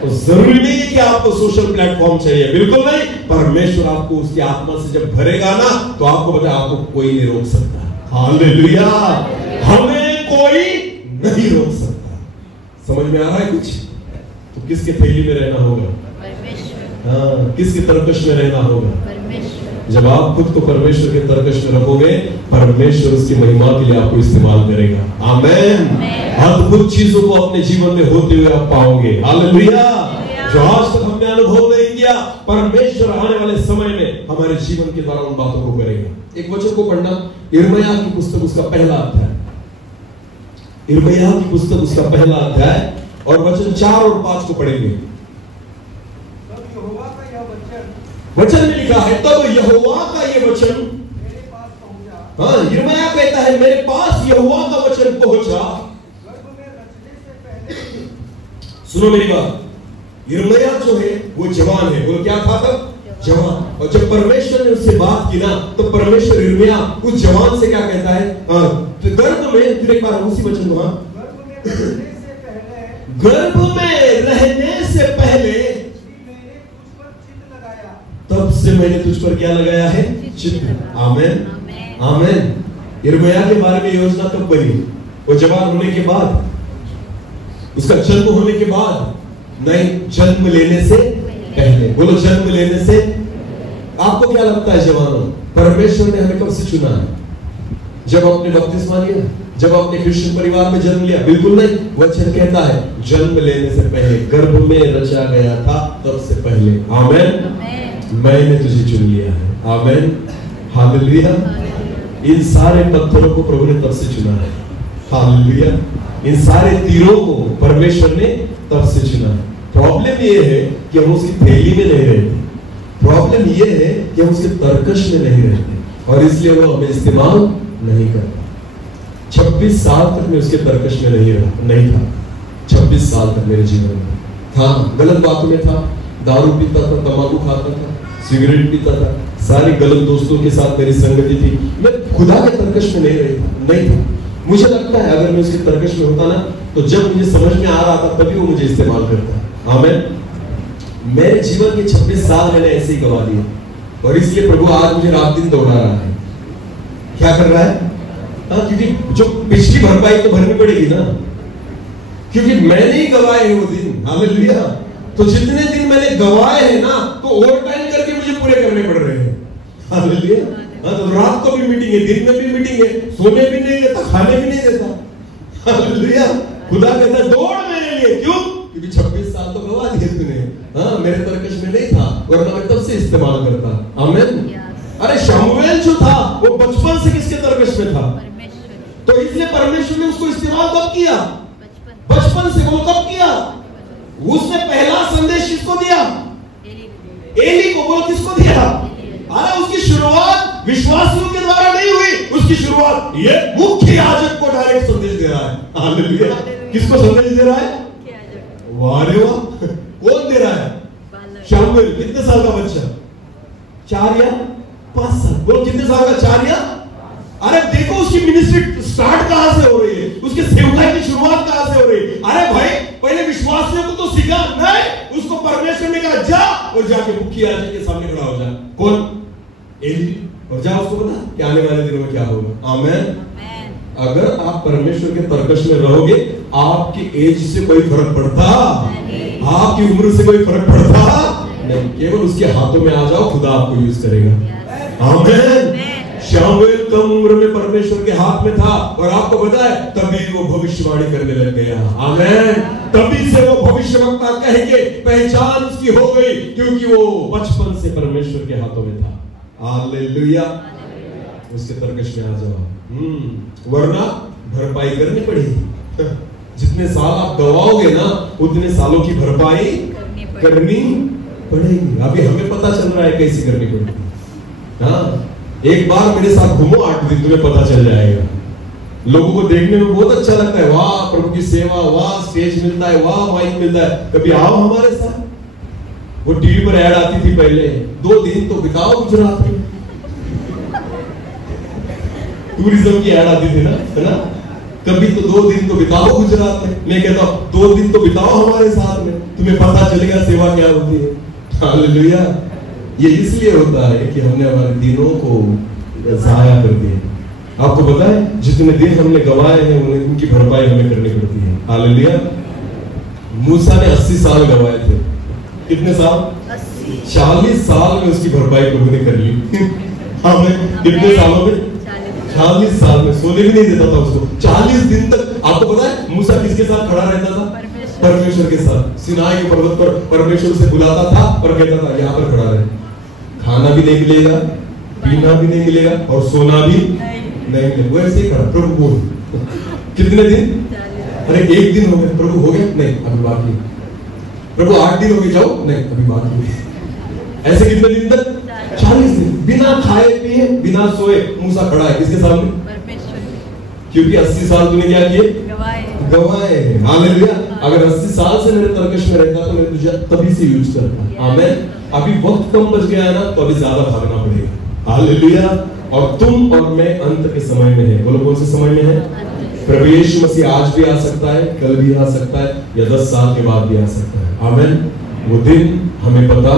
तो जरूरी नहीं है कि आपको सोशल प्लेटफॉर्म चाहिए, बिल्कुल नहीं। परमेश्वर आपको उसकी आत्मा से जब भरेगा ना, तो आपको पता है आपको कोई नहीं रोक सकता। हालेलुया। हमें कोई नहीं रोक सकता। समझ में आ रहा है कुछ? तो किसके थैली में रहना होगा? हाँ, किसके तरकश में रहना होगा? जब आप खुद को परमेश्वर के तरकश में रखोगे, परमेश्वर उसकी महिमा के लिए आपको इस्तेमाल करेगा। आमीन। अद्भुत चीजों को अपने जीवन में होते हुए आप पाओगे। हालेलुया। जो आज तक हमने अनुभव नहीं किया, परमेश्वर आने वाले समय में हमारे जीवन के द्वारा उन बातों को करेगा। एक वचन को पढ़ना, यिर्मयाह की पुस्तक उसका पहला अध्याय, यिर्मयाह की पुस्तक उसका पहला अध्याय और वचन 4 और 5 को पढ़ेंगे। वचन में लिखा है तब यहोवा का ये वचन मेरे पास पहुंचा। हाँ, यिर्मयाह कहता है मेरे पास यहोवा का वचन पहुंचा। सुनो मेरी बात, यिर्मयाह जो है वो जवान है। वो क्या था तब? जवान। और जब परमेश्वर ने उससे बात की ना, तो परमेश्वर यिर्मयाह उस जवान से क्या कहता है? तो गर्भ में, फिर एक बार उसी वचन को, गर्भ में रहने से पहले तब से मैंने तुझ पर क्या लगाया है? चित्र। आमीन। आमीन। यिर्मयाह के बारे में योजना कब बनी? वो जवान होने के बाद, उसका जन्म होने के बाद नहीं, जन्म लेने से पहले। बोलो जन्म लेने से। आपको क्या लगता है जवानों, परमेश्वर ने हमें कब से चुना है? जब आपने बपतिस्मा लिया, जब आपने क्रिश्चियन परिवार में जन्म लिया? बिल्कुल नहीं। वचन कहता है जन्म लेने से पहले, गर्भ में रचा गया था तब से पहले। आमीन। मैंने तुझे चुन लिया है। आमीन। हालेलुया। इन सारे पत्थरों को प्रभु ने तब से चुना है। हालेलुया। इन सारे तीरों को परमेश्वर ने तब से चुना है। प्रॉब्लम ये है कि हम उसकी थैली में नहीं रहते। प्रॉब्लम ये है कि हम उसके तरकश में नहीं रहते, और इसलिए वो हमें इस्तेमाल नहीं करता। 26 साल तक मैं उसके तरकश में नहीं था। 26 साल तक मेरे जीवन में था, गलत बातों में था, दारू पीता था, तंबाकू खाता था, सिगरेट पीता था, सारी गलत दोस्तों के साथ मेरी संगति थी। मैं खुदा के तरकश में नहीं था। मुझे लगता है अगर मैं उसके तरकश में होता ना, तो जब मुझे समझ में आ रहा था तभी वो मुझे इस्तेमाल करता। आमीन। मेरे जीवन के 26 साल मैंने ऐसे ही गवा दिए, और इसलिए प्रभु आज मुझे रात दिन दौड़ा रहा है। क्या कर रहा है? क्योंकि जो पिछली भरपाई तो भरनी पड़ेगी ना, क्योंकि मैंने ही गवाए हैं वो दिन। हालेलुया। तो जितने दिन मैंने गवाए हैं ना, तो ओवर टाइम करके मुझे पूरे करने पड़ रहे हैं। हालेलुया। तो रात को भी मीटिंग है, दिन में भी मीटिंग है, सोने भी नहीं देता, खाने भी नहीं देता। हालेलुया। खुदा कहता है दौड़ मेरे लिए। क्यों? क्योंकि 26 साल तो गवा दिए तूने। हाँ, मेरे तरकश में नहीं था, वरना मैं तब से इस्तेमाल करता। आमीन। अरे शमूएल जो था वो बचपन से किसके तरकश में था? तो इसलिए परमेश्वर ने उसको इस्तेमाल कब किया? बचपन से। वो कब किया? उसने पहला संदेश किसको दिया? एली को। बोलो किसको दिया? अरे उसकी शुरुआत विश्वासियों के द्वारा नहीं हुई, उसकी शुरुआत ये मुख्य याजक को डायरेक्ट संदेश दे रहा है। हालेलुया। किसको संदेश दे रहा है? वाह रे वाह। कौन दे रहा है? शमूएल। कितने साल का बच्चा? 4 या 5 साल। बोलो कितने साल का? 4 या? अरे देखो उसकी मिनिस्ट्री स्टार्ट कहां से हो रही है, उसके सेवकाई की शुरुआत कहां से हो रही है। अरे भाई पहले विश्वासियों को तो सिखा नहीं, उसको परमेश्वर ने कहा जा और जाके मुखिया याजक के सामने खड़ा हो जा। कौन? एली। और जा उसको बता कि आने वाले दिनों में क्या होगा। आमेन। अगर आप परमेश्वर के तर्कश में रहोगे, आपकी एज से कोई फर्क पड़ता, आपकी उम्र से कोई फर्क पड़ता नहीं, केवल उसके हाथों में आ जाओ, खुदा आपको यूज करेगा। आमेन। शामुएल कम उम्र में परमेश्वर के हाथ में था और आपको पता है तभी वो भविष्यवाणी करने लग गया। आमेन। तभी से वो भविष्यवक्ता कह के पहचान उसकी हो गई, क्योंकि वो बचपन से परमेश्वर के हाथों में था। हालेलुया। उसके तर्कश में आ जाओ, वरना भरपाई करनी पड़ेगी। जितने साल आप गवाओगे ना, उतने सालों की भरपाई करनी पड़ेगी। अभी हमें पता चल रहा है कैसी करनी पड़ेगी। हाँ, एक बार मेरे साथ घूमो 8 दिन, तुम्हें पता चल जाएगा। लोगों को देखने में बहुत अच्छा लगता है, वाह प्रभु की सेवा, वाह स्टेज मिलता है, वाह माइक मिलता है। कभी आओ हमारे साथ। वो टीवी पर ऐड आती थी पहले, 2 दिन तो बिताओ गुजरात में, टूरिज्म की ऐड आती थी ना, है ना। कभी तो 2 दिन तो बिताओ गुजरात में। मैं कहता हूं 2 दिन तो बिताओ हमारे साथ में, तुम्हें पता चलेगा सेवा क्या होती है। हालेलुया। ये इसलिए होता है कि हमने हमारे दिनों को जाया कर दिया। आपको पता है जितने दिन हमने गवाए हैं उनकी भरपाई हमें करनी पड़ती है। हालेलुया। मूसा ने 80 साल गवाए थे। कितने साल? 40 साल में उसकी भरपाई प्रभु ने कर ली। हमें कितने सालों में? 40 साल में। सोने भी नहीं देता था उसको 40 दिन तक। आपको पता है मूसा किसके साथ खड़ा रहता था? परमेश्वर के साथ। सिनाई के पर्वत पर परमेश्वर से बुलाता था और कहता था यहाँ पर खड़ा रहे। खाना भी नहीं मिलेगा, पीना भी नहीं मिलेगा और सोना भी नहीं मिलेगा। वैसे ही खड़ा, प्रभु बोल कितने दिन? अरे 1 दिन हो गया। प्रभु हो गया? नहीं अभी बाकी। प्रभु 8 दिन हो गए, जाओ? नहीं अभी बाकी। ऐसे कितने दिन तक? 40 दिन बिना खाए पिए, बिना सोए मूसा खड़ा है। किसके सामने? क्योंकि 80 साल तूने क्या किए? गवाए। हालेलुया। अगर 80 साल से मेरे तर्कश में रहता तो मैं तुझे तभी से यूज करता। आमेन। अभी वक्त कम बच गया है ना, तो अभी ज्यादा भागना पड़ेगा। हालेलुया। और तुम और मैं अंत के समय में है। बोलो कौन से समय में है? प्रभु यीशु मसीह आज भी आ सकता है, कल भी आ सकता है, या 10 साल के बाद भी आ सकता है। आमेन। वो दिन हमें पता,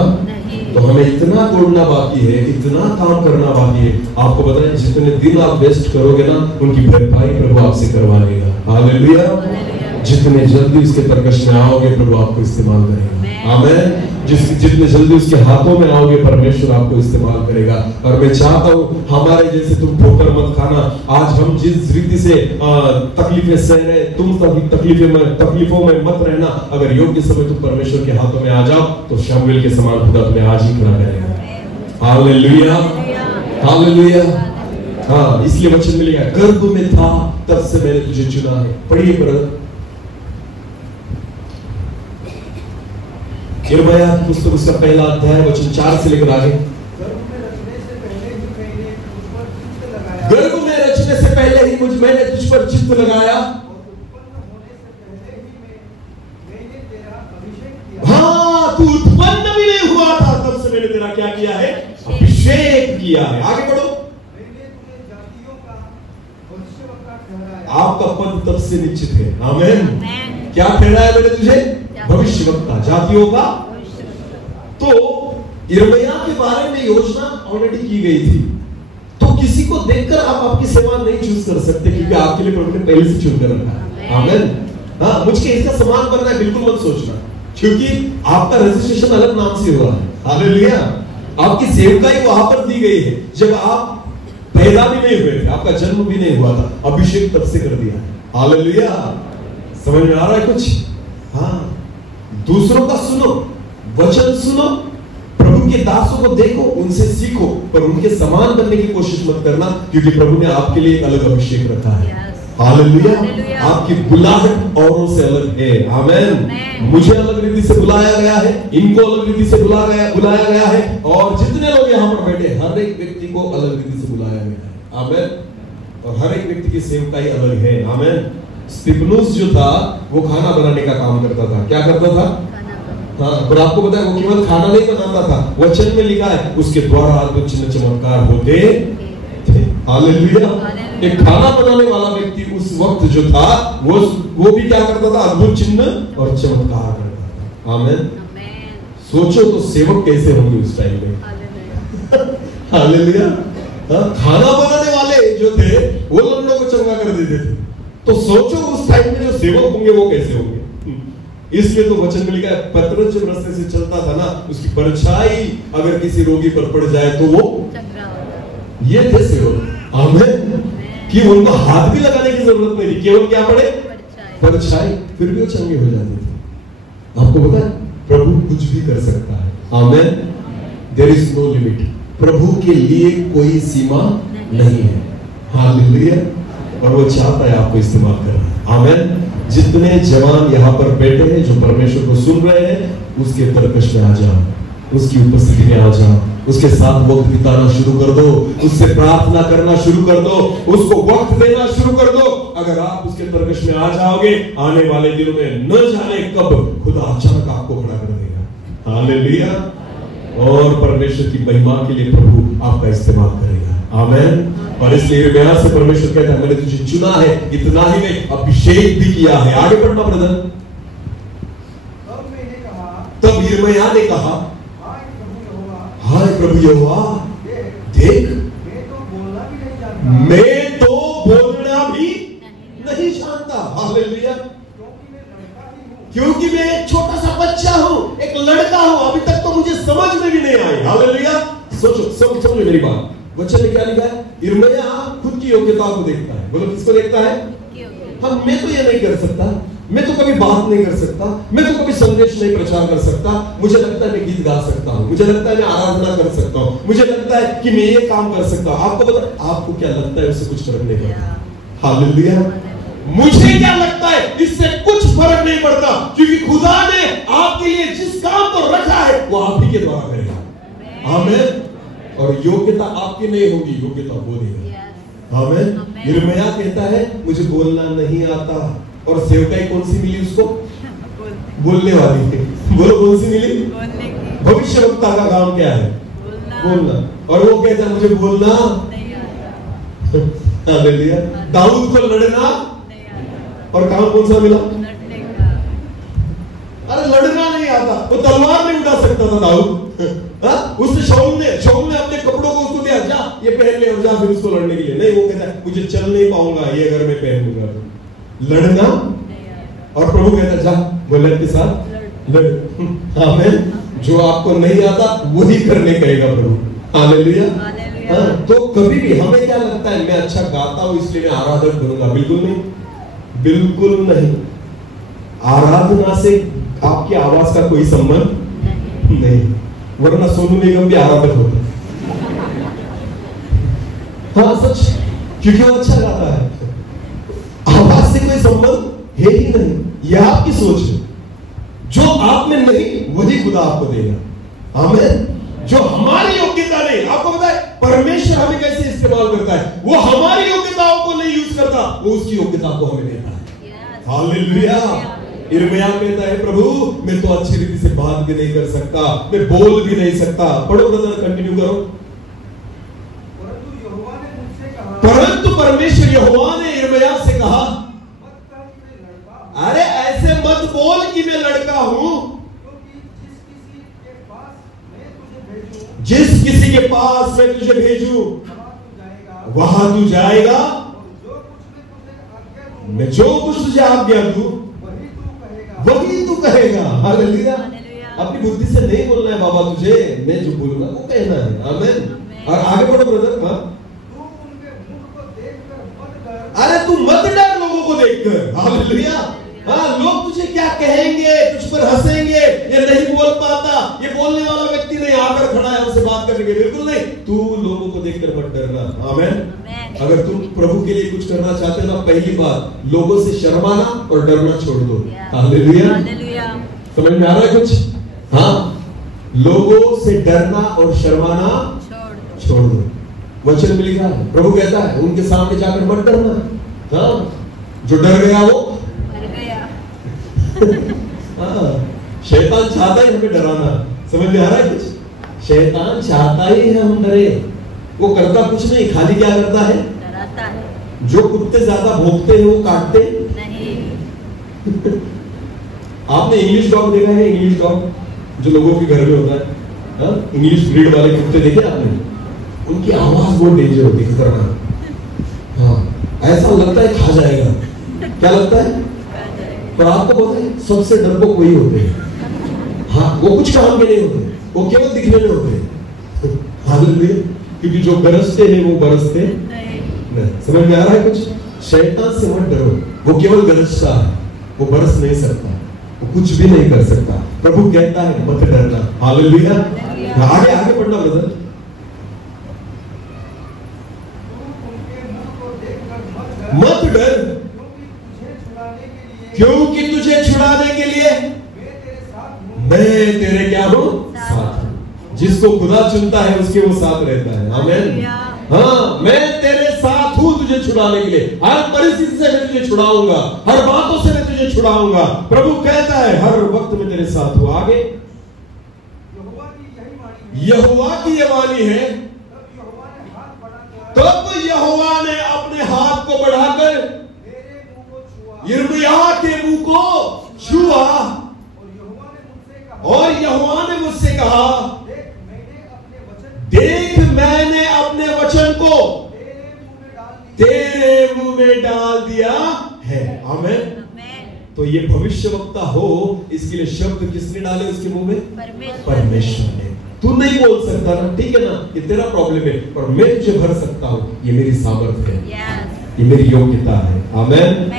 तो हमें इतना तोड़ना बाकी है, इतना काम करना बाकी है। आपको पता है जितने दिन आप वेस्ट करोगे ना, उनकी भरपाई प्रभु आपसे करवा लेगा। हालेलुया। जितने जल्दी उसके तर्कश में आओगे, प्रभु आपको इस्तेमाल करेगा। आमेन। जितने जल्दी उसके हाथों में आओगे, परमेश्वर आपको इस्तेमाल करेगा। और मैं चाहता हूँ हमारे जैसे तुम ठोकर मत खाना। आज हम जिस रीति से तकलीफें सह रहे, तुम तकलीफों में मत रहना। अगर योग्य समय तुम परमेश्वर के हाथों में आ जाओ, तो शमूएल के समान खुदा तुम्हें आज ही खड़ा करेगा। हालेलुया। हालेलुया। हाँ, इसलिए वचन मिलेगा, गर्भ में था तब से मैंने तुझे चुना है। पढ़िए ब्रदर, यिर्मयाह की पुस्तक उसका पहला अध्याय वचन 4 से लेकर आगे। गर्भ में रचने से पहले ही मैंने तुझ पर चित्त लगाया। हाँ, तू उत्पन्न भी नहीं हुआ था तब से मैंने तेरा क्या किया है? अभिषेक किया है। आगे बढ़ो। आपका पद तब से निश्चित है। आमीन। क्या ठहराया मैंने तुझे? भविष्यवक्ता, जातियों का। तो यिर्मयाह के बारे में योजना ऑलरेडी की गई थी, तो किसी को देखकर आप आपकी सेवा नहीं चूज कर सकते, क्योंकि आपके लिए प्रभु ने पहले से चुन कर रखा है। आमीन। हाँ, मुझे इसका समान बनना है बिल्कुल मत सोचना, क्योंकि आपका रजिस्ट्रेशन अलग नाम से हुआ है। हालेलुया। आपकी सेवकाई वहां पर दी गई है जब आप पैदा भी नहीं हुए थे, आपका जन्म भी नहीं हुआ था, अभिषेक तब से कर दिया। हालेलुया। समझ में आ रहा है कुछ? हाँ, दूसरों का सुनो, वचन सुनो, प्रभु के दासों को देखो, उनसे सीखो, पर उनके समान बनने की कोशिश मत करना, क्योंकि प्रभु ने आपके लिए एक अलग अभिषेक रखा है। हालेलुया। आपकी बुलाहट औरों से अलग है। आमीन। मुझे अलग रीति से बुलाया गया है, इनको अलग रीति से बुलाया गया है, और जितने लोग यहाँ पर बैठे हर एक व्यक्ति को अलग रीति से बुलाया गया है। आमीन। और हर एक व्यक्ति की सेवकाई अलग है। आमीन। स्तिफनुस जो था वो खाना बनाने का काम करता था। क्या करता था? हाँ, पर आपको पता है वो केवल खाना नहीं बनाता था, वचन में लिखा है उसके द्वारा अद्भुत चिन्ह चमत्कार होते थे। हालेलुया। एक खाना बनाने वाला व्यक्ति उस वक्त जो था वो भी क्या करता था? अद्भुत चिन्ह और चमत्कार करता था। आमीन। सोचो तो सेवक कैसे होंगे उस टाइम में। हालेलुया। खाना बनाने वाले जो थे वो लंगड़ों को चंगा कर देते थे, तो सोचो उस टाइम में जो सेवक होंगे वो कैसे होंगे। इसलिए तो वचन में लिखा है पतरस जब रास्ते से चलता था ना, उसकी परछाई अगर किसी रोगी पर पड़ जाए तो वो ये थे सेवक। आमीन। कि उनको हाथ भी लगाने की जरूरत नहीं थी, केवल क्या पड़े? परछाई, फिर भी वो चंगे हो जाते थे। आपको पता है प्रभु कुछ भी कर सकता है। आमीन। There is no limit. प्रभु के लिए कोई सीमा नहीं है। हालेलुया। और वो चाहता है आपको इस्तेमाल करना। आमीन। जितने जवान यहाँ पर बैठे हैं जो परमेश्वर को सुन रहे हैं, उसके तरकश में आ जाओ, उसकी उपस्थिति में आ जाओ, उसके साथ वक्त बिताना शुरू कर दो, उससे प्रार्थना करना शुरू कर दो, उसको वक्त देना शुरू कर दो। अगर आप उसके तरकश में आ जाओगे, आने वाले दिनों में न जाने कब खुदा अचानक आपको खड़ा कर देगा। हालेलुया। और परमेश्वर की महिमा के लिए प्रभु आपका इस्तेमाल करेगा। आमीन। और इसलिए यिर्मयाह से परमेश्वर कहता है मैंने तुझे चुना है, इतना ही नहीं अभिषेक भी किया है। आगे पढ़ना ब्रदर। तब यिर्मयाह ने कहा हाय प्रभु यहोवा, देख मैं तो बोलना भी नहीं जानता। हालेलुया। क्योंकि मैं एक छोटा सा बच्चा हूं, एक लड़का हूं, अभी तक तो मुझे समझ में भी नहीं आई। हालेलुया। सोचो, समझो मेरी बात। वचन में क्या लिखा है? यिर्मयाह खुद की योग्यता को देखता है। बोलो किसको देखता है? हम, मैं तो ये नहीं कर सकता, मैं तो कभी बात नहीं कर सकता, मैं तो कभी संदेश नहीं प्रचार कर सकता, मुझे लगता है मैं गीत गा सकता हूँ, मुझे लगता है मैं आराधना कर सकता हूँ, मुझे लगता है कि मैं ये काम कर सकता हूँ। आपको पता आपको क्या लगता है उससे कुछ फर्क नहीं पड़ता। हालेलुया। मुझे क्या लगता है इससे कुछ फर्क नहीं पड़ता, क्योंकि खुदा ने आपके लिए जिस काम को रखा है वो आप ही के द्वारा करेगा। आमीन। और योग्यता आपकी नहीं होगी, योग्यता वो देगा। आमीन। यिर्मयाह कहता है मुझे बोलना नहीं आता, और सेवकाई कौन सी मिली उसको? बोलने वाली। बोलो कौन सी मिली? भविष्यवक्ता का काम क्या है? बोलना। और वो कहता है मुझे बोलना नहीं आता। हालेलुया। दाऊद को लड़ना, और काम कौन सा मिला? अरे लड़ना नहीं आता, वो तलवार नहीं उठा सकता था दाऊद। उसने शाऊल ने अपने कपड़ों को उसको दिया, जा ये पहन ले और जा फिर उसको लड़ने के लिए। नहीं, वो कहता है मुझे चल नहीं पाऊंगा ये अगर मैं पहन लूंगा तो। लड़ना। और प्रभु कहता है जा गोलियत के साथ लड़। आमीन। जो आपको नहीं आता वही करने कहेगा प्रभु। हालेलुया। तो कभी भी हमें क्या लगता है मैं अच्छा गाता हूं इसलिए मैं आराधक बनूंगा? बिल्कुल नहीं, बिल्कुल नहीं। आराधना से आपकी आवाज का कोई संबंध नहीं, वरना सोनू निगम भी आराधक होता। हाँ सच, क्योंकि वो अच्छा गाता है। आवाज से कोई संबंध है ही नहीं। यह आपकी सोच है। जो आप में नहीं वही खुदा आपको देगा। आमीन। जो हमारी योग्यता नहीं, आपको पता है परमेश्वर हमें कैसे इस्तेमाल करता है? वो हमारी योग्यताओं को नहीं यूज करता, वो उसकी योग्यता को हमें देता है। हालेलुया। यिर्मयाह कहता है प्रभु मैं तो अच्छी रीति से बात भी नहीं कर सकता, मैं बोल भी नहीं सकता। पढ़ो ब्रदर, कंटिन्यू करो। परंतु परमेश्वर यहोवा ने यिर्मयाह से कहा अरे ऐसे मत बोल कि मैं लड़का हूं, जिस किसी के पास मैं तुझे भेजूं वहां तू जाएगा, मैं जो कुछ तुझे आज्ञा दूं वही तू कहेगा। हालेलुया। अपनी बुद्धि से नहीं बोलना है बाबा तुझे, मैं जो बोलूंगा वो कहना है। आमीन। और आगे बढ़ो ब्रदर। अरे तू मत डर लोगों को देखकर। हालेलुया। हाँ, लोग तुझे क्या कहेंगे, तुझ पर हंसेंगे, ये नहीं बोल पाता, ये बोलने वाला व्यक्ति नहीं आकर खड़ा है उससे बात करने के। बिल्कुल नहीं, तू लोगों को देखकर मत डरना। आमीन। अगर तुम प्रभु के लिए कुछ करना चाहते हो ना, पहली बात लोगों से शर्माना और डरना छोड़ दो। हालेलुया। समझ में आ रहा है कुछ? हाँ, लोगों से डरना और शर्माना छोड़ दो। वचन में लिखा है, प्रभु कहता है उनके सामने जाकर मत डरना। हाँ, जो डर गया वो हाँ, शैतान चाहता ही हमें डराना। समझ में आ रहा है कुछ? शैतान चाहता ही है हम डरे। वो करता कुछ नहीं, खाली क्या करता है? डराता है। जो कुत्ते ज्यादा भौंकते हैं वो काटते नहीं। आपने इंग्लिश डॉग देखा है? इंग्लिश डॉग जो लोगों के घर में होता है, इंग्लिश ब्रीड वाले कुत्ते देखे आपने? उनकी आवाज बहुत डेंजर होती है, खतरनाक। हाँ, ऐसा लगता है खा जाएगा। क्या लगता है? पर आपको पता है सबसे डरपोक वही होते हैं। हाँ, वो कुछ काम के नहीं होते, वो केवल दिखने में होते हैं। हालेलुया। क्योंकि जो गरजते हैं वो बरसते नहीं। समझ में आ रहा है कुछ? शैतान से मत डरो, वो केवल गरजता है, वो बरस नहीं सकता, वो कुछ भी नहीं कर सकता। प्रभु कहता है मत डरना। हालेलुया। आगे आगे पढ़ना ब्रदर। मत डर, क्योंकि तुझे छुड़ाने के लिए मैं तेरे क्या हूं? साथ हूं। जिसको खुदा चुनता है उसके वो साथ रहता है। आमीन। हाँ, मैं तेरे साथ हूं तुझे छुड़ाने के लिए। हर परिस्थिति से मैं तुझे छुड़ाऊंगा, हर बातों से मैं तुझे छुड़ाऊंगा। प्रभु कहता है हर वक्त में तेरे साथ हूं। आगे यहोवा की ये वाणी है, तब यहोवा ने अपने हाथ को बढ़ाकर यिर्मयाह के मुंह को छुआ और यहोवा ने मुझसे कहा, देख मैंने अपने वचन को तेरे मुंह में डाल दिया है। आमीन। तो ये भविष्यवक्ता हो, इसके लिए शब्द किसने डाले उसके मुंह में? परमेश्वर ने। तू नहीं बोल सकता ना, ठीक है ना, ये तेरा प्रॉब्लम है, पर मैं तुझे भर सकता हूं। ये मेरी सामर्थ्य है, ये मेरी योग्यता है। आमीन।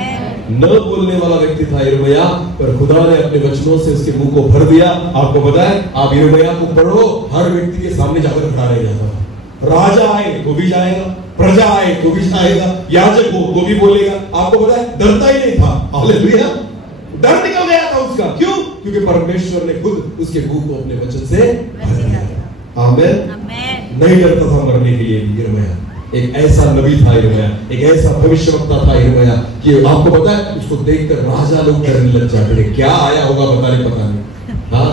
न बोलने वाला व्यक्ति था यिर्मयाह, पर खुदा ने अपने वचनों से उसके मुंह को भर दिया। आपको पता है, आप यिर्मयाह को पढ़ो, हर व्यक्ति के सामने जाकर खड़ा रह जाता। राजा आए तो भी जाएगा, प्रजा आए तो भी जाएगा, याजक हो तो भी बोलेगा। आपको पता है, डरता ही नहीं था। हालेलुया। डर निकल गया था उसका। क्यों? क्योंकि परमेश्वर ने खुद उसके मुंह को अपने वचन से भर दिया। आमीन। नहीं डरता था मरने के लिए यिर्मयाह। एक ऐसा नबी था यिर्मयाह, एक ऐसा भविष्यवक्ता था यिर्मयाह कि आपको पता है, उसको देखकर राजा लोग डरने लग जाते। क्या आया होगा पता नहीं। हाँ,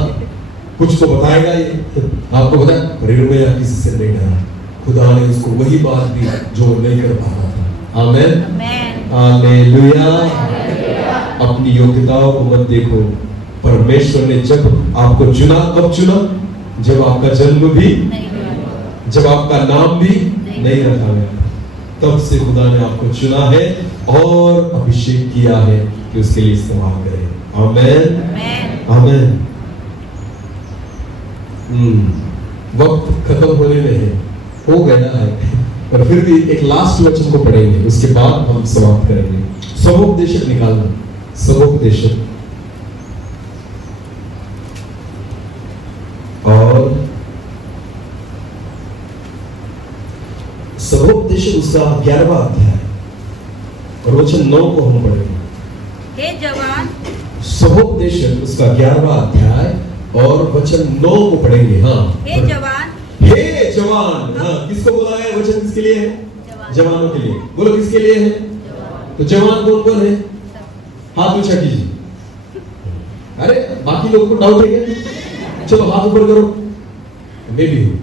कुछ तो बताएगा ये। आपको पता है, यिर्मयाह किसी से नहीं डरा। खुदा ने उसको वही बात दी जो नहीं कर पाता था। आमीन। हालेलुया। अपनी योग्यताओं को मत देखो। परमेश्वर ने जब आपको चुना, कब चुना? जब आपका जन्म भी नहीं, जब आपका नाम भी नहीं रखा गया, तब से खुदा ने आपको चुना है और अभिषेक किया है कि उसके लिए इस्तेमाल करें। आमीन। आमीन। वक्त खत्म होने में है, हो गया है, पर फिर भी एक लास्ट वचन को पढ़ेंगे, उसके बाद हम समाप्त करेंगे। स्वोपदेशक निकालना, स्वोपदेशक और स्वोपदेशक उसका 11वां अध्याय और वचन 9 को हम पढ़ेंगे। हे जवान, स्वोपदेशक उसका 11वां अध्याय और वचन 9 को पढ़ेंगे। हाँ, हे जवान, हे जवान। हाँ, किसको बोला गया? वचन किसके लिए है? जवानों के लिए। बोलो किसके लिए है? तो जवान कौन कौन है? हाथ ऊंचा कीजिए। अरे बाकी लोगों को डाउट है क्या? चलो हाथ ऊपर करो। मैं भी हूं।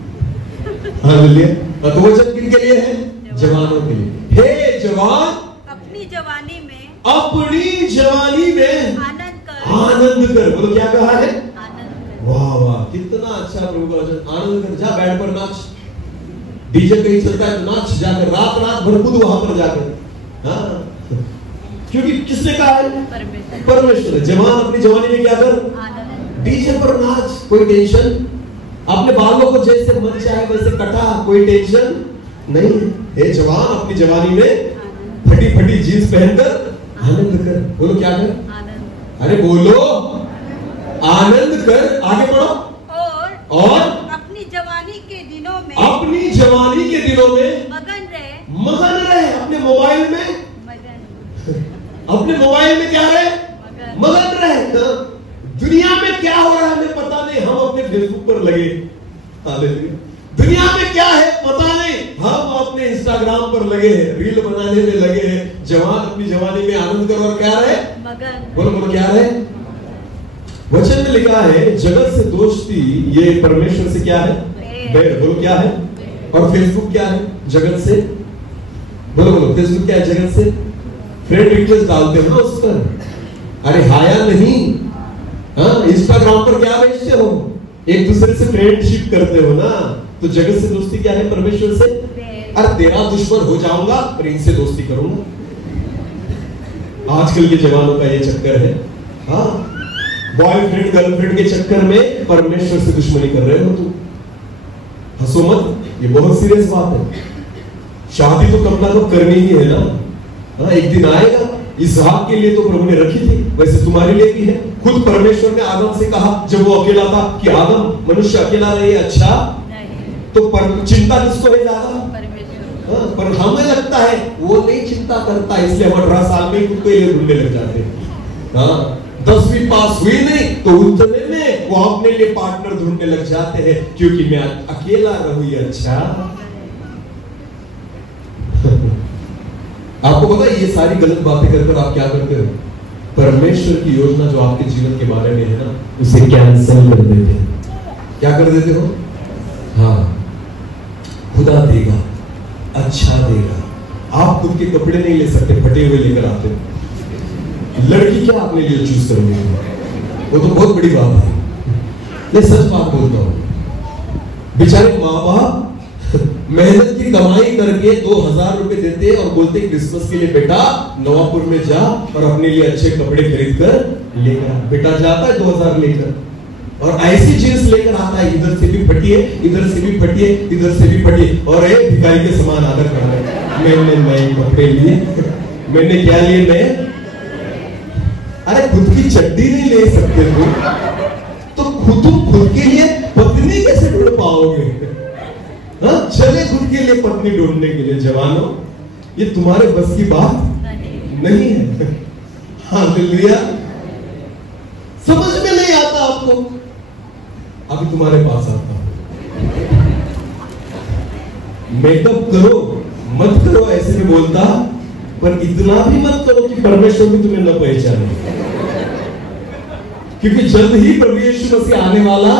हालेलुया। तो वचन किनके लिए है? जवानों के लिए। हे जवान, अपनी जवानी में आनंद कर। बोलो क्या कहा है? आनंद कर। वाह वाह, कितना अच्छा प्रभु का वचन। आनंद कर। जा बैंड पर नाच, डीजे कहीं चलता है तो नाच जाकर, रात भर खुद वहां पर जाकर। हाँ, क्योंकि किसने कहा है? परमेश्वर। जवान अपनी जवानी में क्या कर? डीजे पर नाच, कोई टेंशन। अपने बालों को जैसे मन चाहे वैसे कटा, कोई टेंशन नहीं। हे जवान, अपनी जवानी में फटी फटी जीन्स पहनकर आनंद कर। बोलो क्या कर? अरे बोलो आनंद कर। आगे बढ़ो। और अपनी जवानी के दिनों में मगन रहे। अपने मोबाइल में क्या रहे? मगन रहे। दुनिया में क्या हो रहा है हमें पता नहीं, हम अपने फेसबुक पर लगे। दुनिया में क्या है पता नहीं, हम अपने इंस्टाग्राम पर लगे हैं, रील बनाने में लगे हैं। जवान अपनी जवानी में आनंद करो और क्या रहे? बोलो बोलो क्या रहे? वचन में लिखा है जगत से दोस्ती ये परमेश्वर से क्या है? बैर। बोलो क्या है? और फेसबुक क्या है? जगत से। बोलो बोलो, फेसबुक क्या है? जगत से। फ्रेंड रिक्वेस्ट डालते हो ना उस पर, अरे हाया नहीं। हाँ, इंस्टाग्राम पर क्या बेचते हो? एक दूसरे से फ्रेंडशिप करते हो ना। तो जगत से दोस्ती क्या है? परमेश्वर से। अरे तेरा दुश्मन हो जाऊंगा पर इनसे दोस्ती करूंगा। आजकल के जवानों का ये चक्कर है। हाँ, बॉयफ्रेंड गर्लफ्रेंड के चक्कर में परमेश्वर से दुश्मनी कर रहे हो तुम। हंसो मत, ये बहुत सीरियस बात है। शादी तो कब ना कब करनी ही है ना। हाँ, एक दिन आएगा। इसहाक के लिए तो प्रभु ने रखी थी, वैसे तुम्हारे लिए भी है। खुद परमेश्वर ने आदम से कहा जब वो अकेला था कि आदम मनुष्य अकेला रहे अच्छा, तो चिंता किसको है ज्यादा? हाँ, पर हमें लगता है वो नहीं चिंता करता, इसलिए हम 18 साल में खुद को ये ढूंढने लग जाते हैं। हाँ, 10वीं पास हुई नहीं तो उतने में वो अपने लिए पार्टनर ढूंढने लग जाते हैं, क्योंकि मैं अकेला रहूं ये अच्छा। आपको पता है ये सारी गलत बातें कर आप क्या करते हो? परमेश्वर की योजना जो आपके जीवन के बारे में है ना, उसे कैंसिल कर देते हैं। क्या कर देते हो? हाँ, खुदा देगा, अच्छा देगा। आप खुद के कपड़े नहीं ले सकते, फटे हुए लेकर आते हो। लड़की क्या अपने लिए चूज करोगे? वो तो बहुत बड़ी बात है। मैं सच बात बोलता हूं, बेचारे माँ बाप मेहनत की कमाई करके 2000 रुपए देते और बोलते क्रिसमस के लिए बेटा नवापुर में जा और अपने लिए अच्छे कपड़े खरीद कर लेकर। बेटा जाता है 2000 लेकर और ऐसी जींस लेकर आता है, इधर से भी फटी है, इधर से भी फटी है, इधर से भी फटी है, और एक भिखारी के समान आदर कर रहे हैं। मैंने नए कपड़े लिए। मैंने क्या लिए? नए। अरे खुद की चड्डी नहीं ले सकते तो तुम खुद के लिए पत्नी कैसे ढूंढ पाओगे? हाँ, चले खुद के लिए पत्नी ढूंढने के लिए। जवानों, ये तुम्हारे बस की बात नहीं है। हालेलुया। समझ में नहीं आता आपको, अभी तुम्हारे पास आता हूं। मेकअप करो मत करो ऐसे में बोलता, पर इतना भी मत करो कि परमेश्वर भी तुम्हें न पहचाने, क्योंकि जल्द ही प्रभु यीशु मसीह आने वाला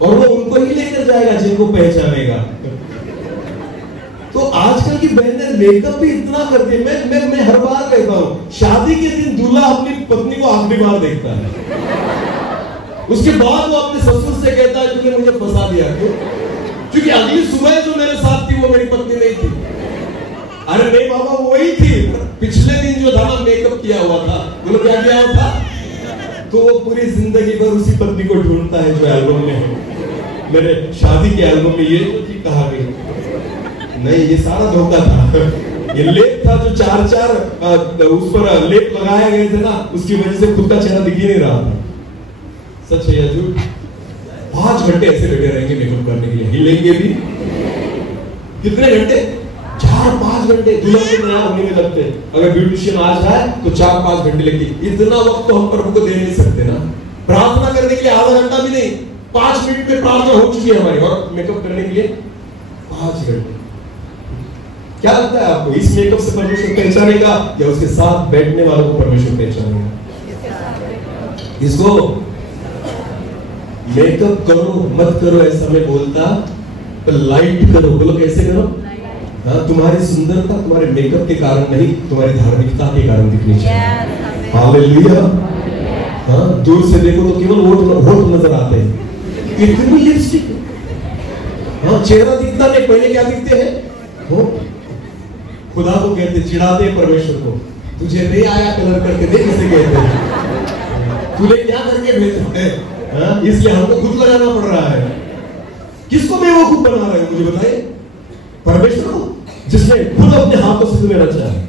और वो उनको ही लेकर जाएगा जिनको पहचानेगा। तो आजकल की बहनें मेकअप भी इतना करती है। मैं हर बार कहता हूं, शादी के दिन दूल्हा अपनी पत्नी को आखिरी बार देखता है, उसके बाद वो अपने ससुर से कहता है तूने मुझे फंसा दिया। क्यों? क्योंकि अगली सुबह जो मेरे साथ थी वो मेरी पत्नी नहीं थी। अरे नहीं बाबा, वो वही थी। पिछले दिन जो था ना मेकअप किया हुआ था, बोलो क्या किया हुआ था? तो वो पूरी जिंदगी भर उसी पत्नी को ढूंढता है जो एल्बम में है। मेरे शादी के एल्बम में ये जो थी कहा गई नहीं, ये सारा धोखा था। ये लेप था जो 4-4 उस पर लेप लगाए गए थे ना, उसकी वजह से खुद का चेहरा दिख ही नहीं रहा था। सच है या झूठ? 5 घंटे ऐसे लगे रहेंगे मेकअप करने के लिए, हिलेंगे भी। कितने घंटे? 4-5 घंटे दूल्हा को नया होने में लगते। अगर ब्यूटिशियन आज है तो 4-5 घंटे लगती। इतना वक्त तो हम प्रभु को दे नहीं सकते ना। प्रार्थना करने के लिए आधा घंटा भी नहीं, 5 मिनट में प्रार्थना हो चुकी है हमारी, और मेकअप करने के लिए 5 घंटे। क्या लगता है आपको, इस मेकअप से परमेश्वर पहचानेगा या उसके साथ बैठने वालों को परमेश्वर पहचानेगा? इसको मेकअप करो मत करो ऐसा मैं बोलता, पर लाइट करो। बोलो कैसे करो? हाँ, तुम्हारी सुंदरता तुम्हारे मेकअप के कारण नहीं, तुम्हारी धार्मिकता के कारण दिखनी चाहिए। हालेलुया। हाँ, दूर से देखो तो केवल होठ नजर आते हैं, इतनी लिपस्टिक। हाँ, चेहरा दिखता नहीं, पहले क्या दिखते हैं? होठ। खुदा को कहते, चिढ़ाते परमेश्वर को, तुझे नहीं आया कलर करके देख किसे कहते हैं, तूने क्या करके भेजा है? हाँ, इसलिए हमको खुद लगाना पड़ रहा है। किसको बेवकूफ बना रहे हो मुझे बताइए? परमेश्वर को, जिसने खुद अपने हाथों से तुम्हें रचा है,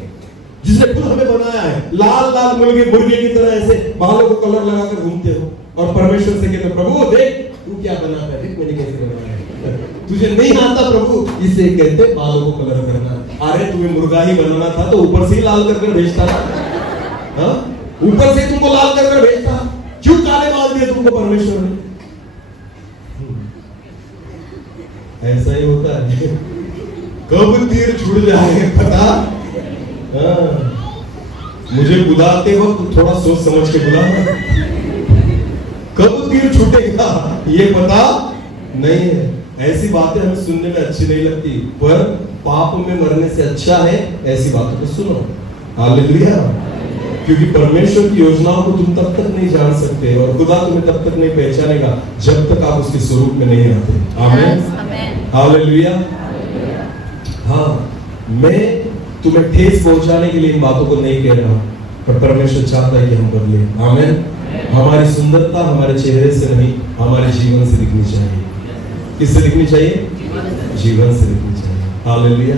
जिसने खुद हमें बनाया है। लाल लाल मुर्गे की तरह ऐसे बालों को कलर लगाकर घूमते हो और परमेश्वर से कहते, प्रभु देख तू क्या बना है, देख मैंने कैसे बनाया है। तुझे नहीं आता प्रभु, इसे कहते बालों को कलर करना। अरे तुम्हें मुर्गा ही बनाना था तो ऊपर से ही लाल कर भेजता था। हाँ, ऊपर से तुमको लाल कर भेजता, क्यों काले बाल दिए तुमको परमेश्वर ने? ऐसा ही होता है, कब तीर छूट जाए पता। मुझे बुलाते वक्त थोड़ा सोच समझ के बुला, तीर छूटेगा ये पता नहीं है। ऐसी बातें हमें सुनने में अच्छी नहीं लगती, पर पाप में मरने से अच्छा है ऐसी बातों को सुनो। हालेलुया। क्योंकि परमेश्वर की योजनाओं को तुम तब तक नहीं जान सकते और खुदा तुम्हें तब तक नहीं पहचानेगा जब तक आप उसके स्वरूप में नहीं आते। आमीन, हालेलुया। हाँ, मैं तुम्हें ठेस पहुंचाने के लिए इन बातों को नहीं कह रहा, पर परमेश्वर चाहता है कि हम बदले। आमीन। हमारी सुंदरता हमारे चेहरे से नहीं, हमारे जीवन से दिखनी चाहिए। किससे दिखनी चाहिए? जीवन से दिखनी चाहिए। हालेलुया।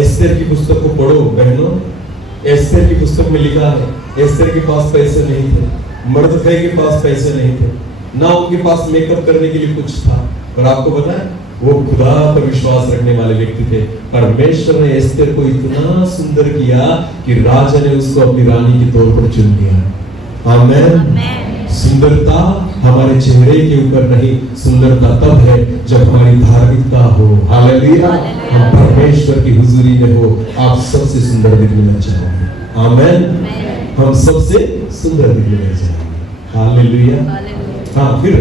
एस्तेर की पुस्तक को पढ़ो बहनों। एस्तेर की पुस्तक में लिखा है, एस्तेर के पास पैसे नहीं थे, मर्दखै के पास पैसे नहीं थे, ना उनके पास मेकअप करने के लिए कुछ था, पर आपको पता है वो खुदा पर विश्वास रखने वाले व्यक्ति थे। परमेश्वर ने एस्तेर को इतना सुंदर किया कि राजा ने उसको अपनी रानी के तौर पर चुन लिया। आमीन। सुंदरता हमारे चेहरे के ऊपर नहीं, सुंदरता तब है जब हमारी धार्मिकता हो। हालेलुया। हम परमेश्वर की हुजूरी में हो, आप सबसे सुंदर दिखने लग जाएंगे। आमीन। हम सबसे सुंदर दिखने लग जाएंगे। हालेलुया। हाँ, फिर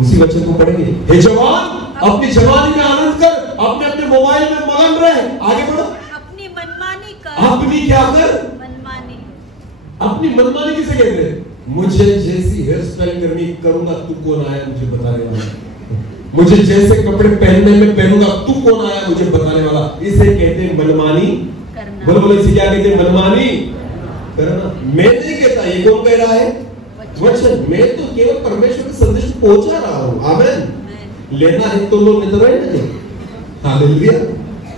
उसी वचन को पढ़ेंगे। हे जवान, अपनी जवानी में आनंद कर, अपने अपने मोबाइल में मगन रहे। आगे बढ़ो। अपनी मनमानी कर। अपनी क्या कर? मनमानी। अपनी मनमानी किसे कहते हैं? मुझे जैसी हेयर स्टाइल करनी करूंगा, तू कौन आया मुझे बताने वाला? मुझे जैसे कपड़े पहनने में पहनूंगा, तू कौन आया मुझे बताने वाला? इसे कहते हैं मनमानी करना। बोलो बोलो, इसे क्या कहते हैं? मनमानी करना। मैं नहीं कहता, ये कौन कह रहा है? वचन। मैं तो केवल परमेश्वर के संदेश को पहुंचा रहा हूं। आमीन। लेना है तो लो, नहीं तो रहने दो। हालेलुया।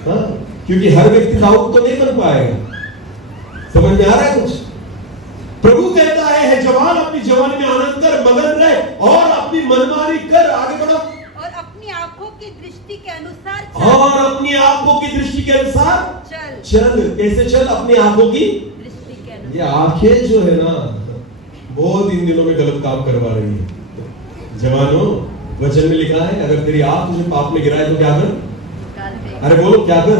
हाँ, क्योंकि हर व्यक्ति दाऊद तो नहीं बन पाएगा। समझ में आ रहा है कुछ? प्रभु कहता है जवान, अपनी जवानी में आनंद कर, मगन रहे और अपनी मनमानी कर। आगे बढ़ो। और अपनी आंखों की दृष्टि के अनुसार चल। और अपनी आंखों की दृष्टि के अनुसार चल। कैसे चल? अपनी आंखों की दृष्टि के अनुसार। ये आंखें जो है ना, बहुत इन दिनों में गलत काम करवा रही है। जवानों, वचन में लिखा है, अगर तेरी आंख तुझे पाप में गिराए तो क्या कर? अरे बोलो, क्या कर?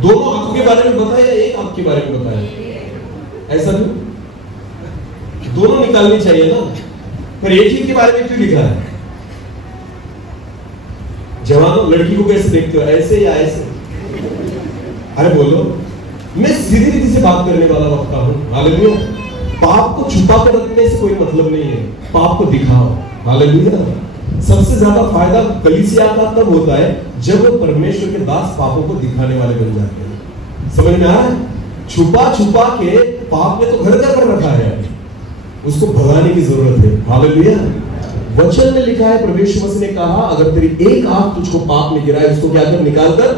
दोनों आंखों के बारे में बताया, एक आंख के बारे में बताया? ऐसा नहीं, दोनों निकालनी चाहिए ना। पर एक ही के बारे में क्यों लिखा है? जवानों, लड़की को कैसे देखते हो, ऐसे या ऐसे? अरे बोलो। मैं सीधी रीति से बात करने वाला वक्ता हूं। हालेलुया। पाप को छुपा कर रखने से कोई मतलब नहीं है, पाप को दिखाओ। हालेलुया। सबसे ज्यादा फायदा कलीसिया का तब होता है जब वो परमेश्वर के दास पापों को दिखाने वाले बन जाते हैं। समझ में आ रहा है? छुपा छुपा के पाप ने तो घर घर पर रखा है, उसको भगाने की जरूरत है। हालेलुया। वचन में लिखा है, परमेश्वर मसीह ने कहा, अगर तेरी एक आंख तुझको पाप में गिराए, उसको क्या कर? निकाल कर।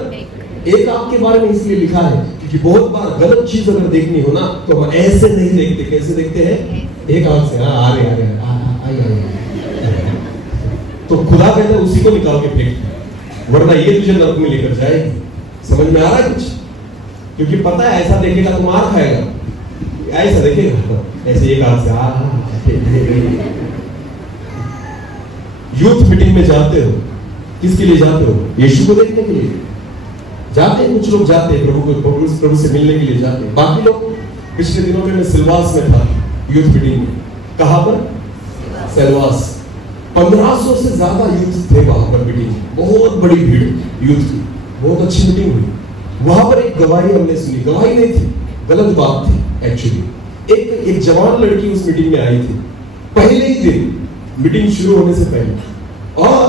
एक आंख के बारे में इसलिए लिखा है क्योंकि बहुत बार गलत चीज अगर देखनी हो ना, तो हम ऐसे नहीं देखते। कैसे देखते हैं? एक आंख से। हाँ, आ रहे तो खुदा कहता है उसी को निकाल के फेंक, वरना ये तुझे नरक में लेकर जाएगी। समझ में आ रहा है कुछ? क्योंकि पता है ऐसा देखेगा तो मार खाएगा, ऐसा देखेगा ऐसे एक हाथ से। यूथ मीटिंग में जाते हो, किसके लिए जाते हो? यीशु को देखने के लिए जाते हैं। कुछ लोग जाते हैं प्रभु से मिलने के लिए जाते हैं। बाकी लोग, पिछले दिनों में मैं सिलवास में था यूथ मीटिंग में। कहां पर? सिलवास। 1500 से ज्यादा यूथ थे वहां पर मीटिंग, बहुत बड़ी भीड़ यूथ की, बहुत अच्छी मीटिंग हुई। वहां पर एक गवाही हमने सुनी, गवाही नहीं थी, गलत बात थी एक्चुअली। एक जवान लड़की उस मीटिंग में आई थी पहले ही दिन, मीटिंग शुरू होने से पहले, और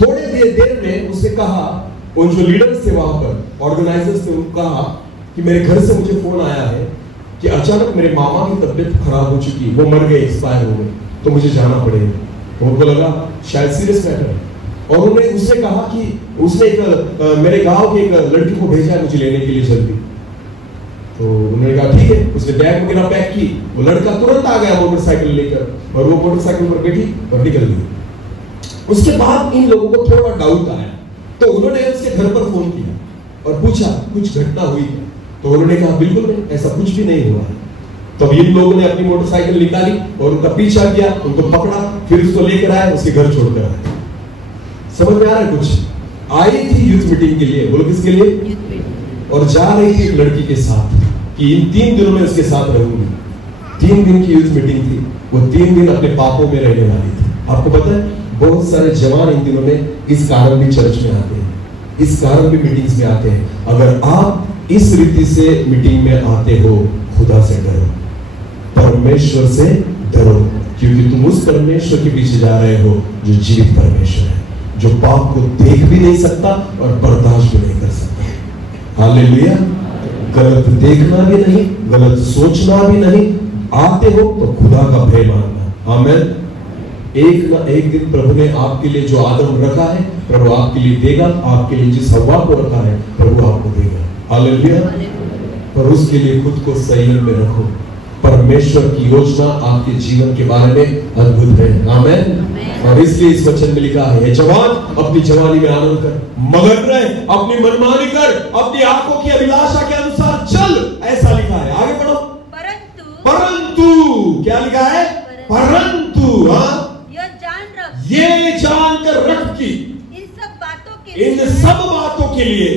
थोड़े देर में उसने कहा, उन जो लीडर्स थे वहां पर, ऑर्गेनाइजर्स ने उनको कहा कि मेरे घर से मुझे फोन आया है कि अचानक मेरे मामा की तबीयत खराब हो चुकी, वो मर गए, एक्सपायर हो गए, तो मुझे जाना पड़ेगा। तो उनको लगा शायद सीरियस मैटर है, और उसने कहा कि उसने मेरे गांव की एक लड़की को भेजा है मुझे लेने के लिए जल्दी। तो उन्होंने कहा ठीक है। उसने बैग वगैरह पैक की, वो लड़का तुरंत आ गया मोटरसाइकिल लेकर, और वो मोटरसाइकिल पर बैठी और निकल गई। उसके बाद इन लोगों को थोड़ा डाउट आया, तो उन्होंने उसके घर पर फोन किया और पूछा कुछ घटना हुई है? तो उन्होंने कहा बिल्कुल नहीं, ऐसा कुछ भी नहीं हुआ। तो इन लोगों ने अपनी मोटरसाइकिल निकाली और उनका पीछा किया, उनको पकड़ा, फिर उसको लेकर आए, उसके घर छोड़कर आए। समझ में आ रहा है कुछ? आई थी यूथ मीटिंग के लिए, बोलो किसके लिए? और जा रही थी एक लड़की के साथ कि इन 3 दिनों में उसके साथ रहूंगी। 3 दिन की यूथ मीटिंग थी, वो 3 दिन अपने पापों में रहने वाली थी। आपको पता है बहुत सारे जवान इन दिनों में इस कारण भी चर्च में आते हैं, इस कारण भी मीटिंग्स में आते हैं। अगर आप इस रीति से मीटिंग में आते हो, खुदा से डरो, परमेश्वर से डरो, क्योंकि तुम उस परमेश्वर के पीछे जा रहे हो जो जीवित परमेश्वर है, जो पाप को देख भी नहीं सकता और बर्दाश्त भी नहीं कर सकता। हालेलुया। गलत देखना भी नहीं, गलत सोचना भी नहीं, आते हो तो खुदा का भय मानना। आमीन। एक ना एक दिन प्रभु ने आपके लिए जो आदम रखा है, प्रभु आपके लिए देगा। आपके लिए जिस हवा को रखा है, प्रभु आपको देगा। हालेलुया। पर उसके लिए खुद को संयम में रखो। परमेश्वर की योजना आपके जीवन के बारे में अद्भुत है। आमीन। और इसलिए इस वचन में लिखा है, जवान अपनी जवानी में आनंद कर, मगन रहे, अपनी मनमानी कर, अपनी आंखों की अभिलाषा के अनुसार चल, ऐसा लिखा है। आगे बढ़ो। परंतु क्या लिखा है? परंतु ये जानकर रख कि इन सब बातों के लिए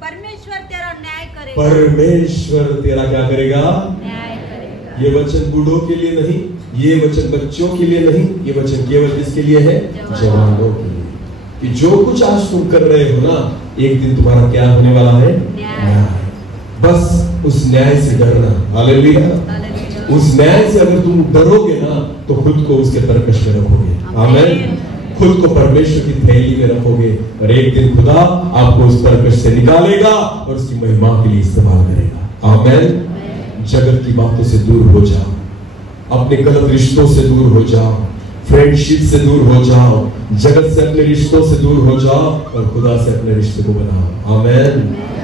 परमेश्वर तेरा न्याय करेगा। परमेश्वर तेरा क्या करेगा? न्याय करेगा। ये वचन बूढ़ों के लिए नहीं, ये वचन बच्चों के लिए नहीं, ये वचन केवल किसके लिए है? जवानों के लिए। कि जो कुछ आज तुम कर रहे हो ना, एक दिन तुम्हारा क्या होने वाला है? न्याय। बस उस न्याय से डरना। हालेलुया। उस न्याय से अगर तुम डरोगे ना, तो खुद को उसके तरकश में रखोगे। आमीन। खुद को परमेश्वर की थैली में रखोगे और एक दिन खुदा आपको उस तरकश से निकालेगा और उसकी महिमा के लिए इस्तेमाल करेगा। आमीन। जगत की बातों से दूर हो जाओ, अपने गलत रिश्तों से दूर हो जाओ, फ्रेंडशिप से दूर हो जाओ, जगत से अपने रिश्तों से दूर हो जाओ और खुदा से अपने रिश्ते को बनाओ। आमीन।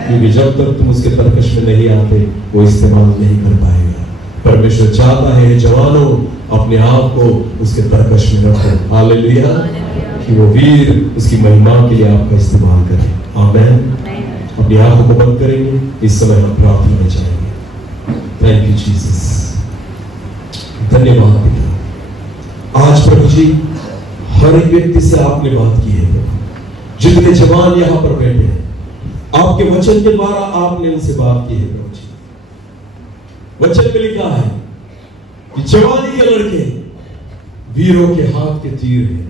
क्योंकि जब तक तुम उसके तरकश में नहीं आते, वो इस्तेमाल नहीं कर पाएगा। परमेश्वर चाहता है जवानों, अपने आप को उसके तरकश में रखो। हालेलुया। कि वो वीर उसकी महिमा के लिए आपका इस्तेमाल करे। आमीन। अपनी आंखों को बंद करेंगे, इस समय हम प्रार्थना में जाएंगे। Thank you Jesus. धन्यवाद पिता। आज प्रभु जी हर एक व्यक्ति से आपने बात की है प्रभु। जितने जवान यहाँ पर बैठे हैं, आपके वचन के द्वारा आपने उनसे बात की है प्रभु जी। वचन में लिखा है कि जवानी के लड़के वीरों के हाथ के तीर हैं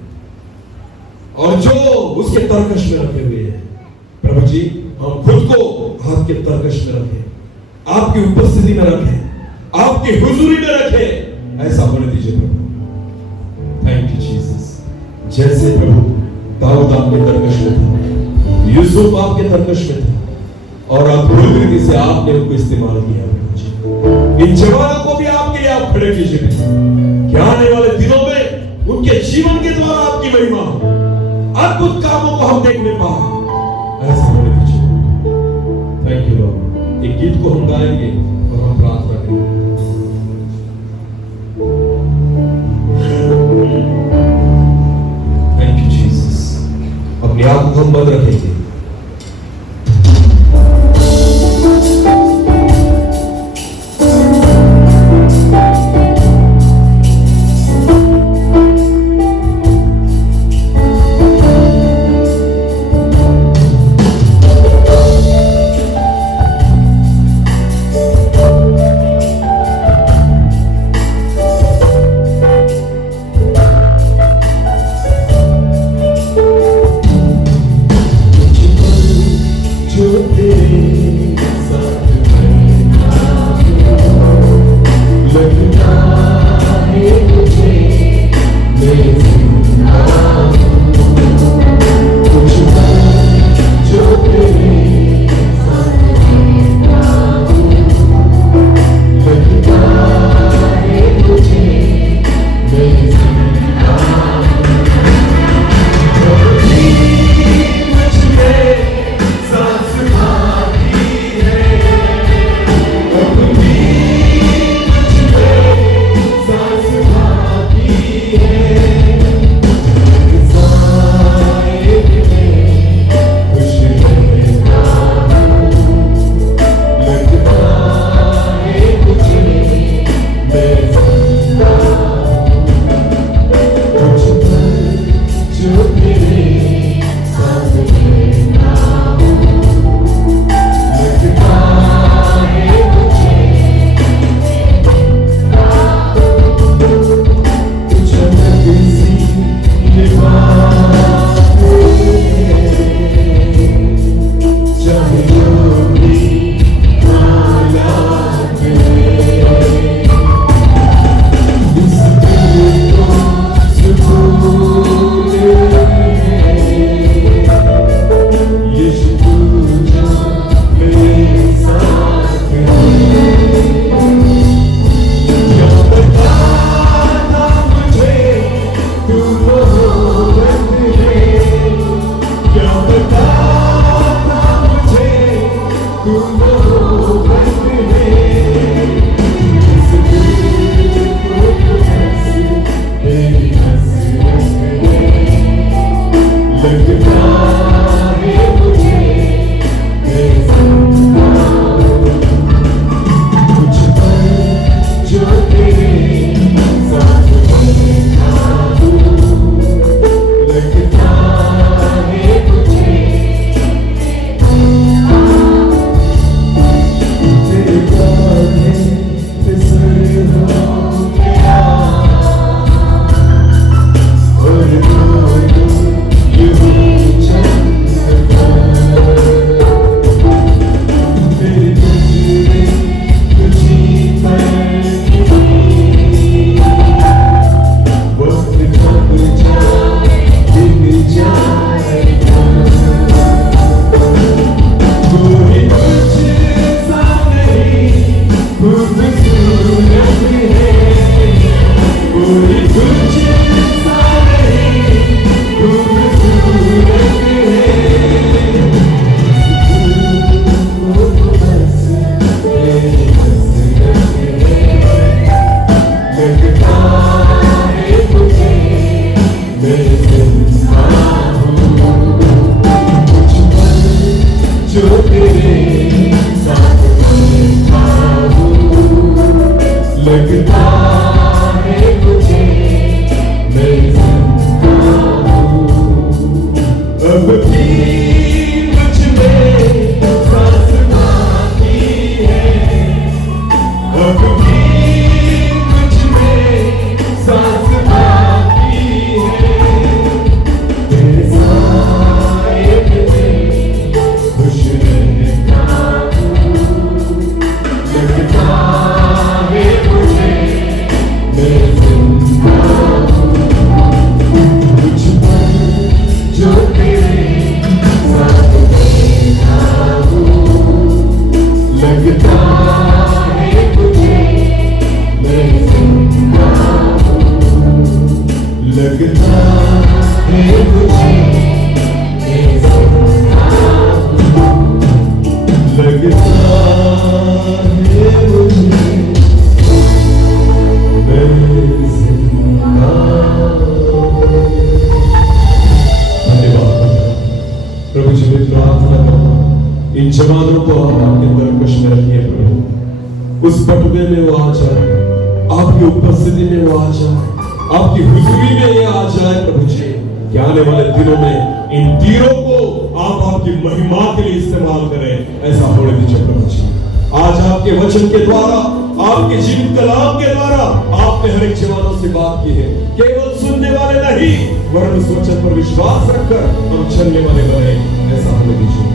और जो उसके तरकश में रखे हुए हैं। प्रभु जी हम खुद को हाथ के तरकश में रखें, आपकी उपस्थिति में रखें, आपकी हुजूरी में रखें, ऐसा होने दीजिए प्रभु। Thank you Jesus. जैसे प्रभु दाऊद आपके तरकश में था, यूसुफ आपके तरकश में था और अद्भुत रीति से आपने उनको इस्तेमाल किया। इन जवानों को भी आपके लिए आप खड़े कीजिए कि आने वाले दिनों में उनके जीवन के द्वारा आपकी महिमा हो, अद्भुत कामों को हम देखने पाए, ऐसा होने दीजिए। Thank you Lord. एक गीत को हम गाएंगे और हम प्रार्थना करेंगे। Thank you Jesus. अपने आप को हम बंद रखेंगे। लगता है मुझे मैं जिंदा हूँ, अब भी मुझ में सांस बाकी है, अब भी मुझ में सांस बाकी है, तेरे साए में खुश रहता हूँ, लगता है मुझे मैं जिंदा हूँ, मुझ पर जो तेरे साथ बैठा हूँ, लगता है मुझे मैं जिंदा हूँ, लगता है मुझे मैं जिंदा हूँ, लगता है मुझे मैं जिंदा हूँ। धन्यवाद प्रभु जी, मैं प्रार्थना करता हूँ इन जवानों को आप आपके तरकश में रखिए प्रभु, उस बटुए में वो आ जाए, आपकी उपस्थिति में वो आ जाए, आपकी हुजूरी में ये आ जाए प्रभु जी, कि आने वाले दिनों में इन तीरों को आप आपकी महिमा के लिए इस्तेमाल करें, ऐसा होने दीजिए प्रभु जी। आज आपके वचन के द्वारा, आपके जीवित कलाम के द्वारा आपने हर एक जवानों से बात की है, केवल सुनने वाले नहीं वरन उस वचन पर विश्वास रखकर हम चलने वाले बने, ऐसा होने दीजिए।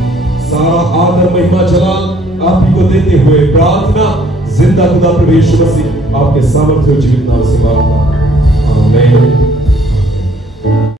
सारा आदर महिमा जलाल आप ही को देते हुए प्रार्थना जिंदा खुदा प्रभु यीशु मसीह आपके सामर्थ्य और जीवित नाम से मांगता, आमीन।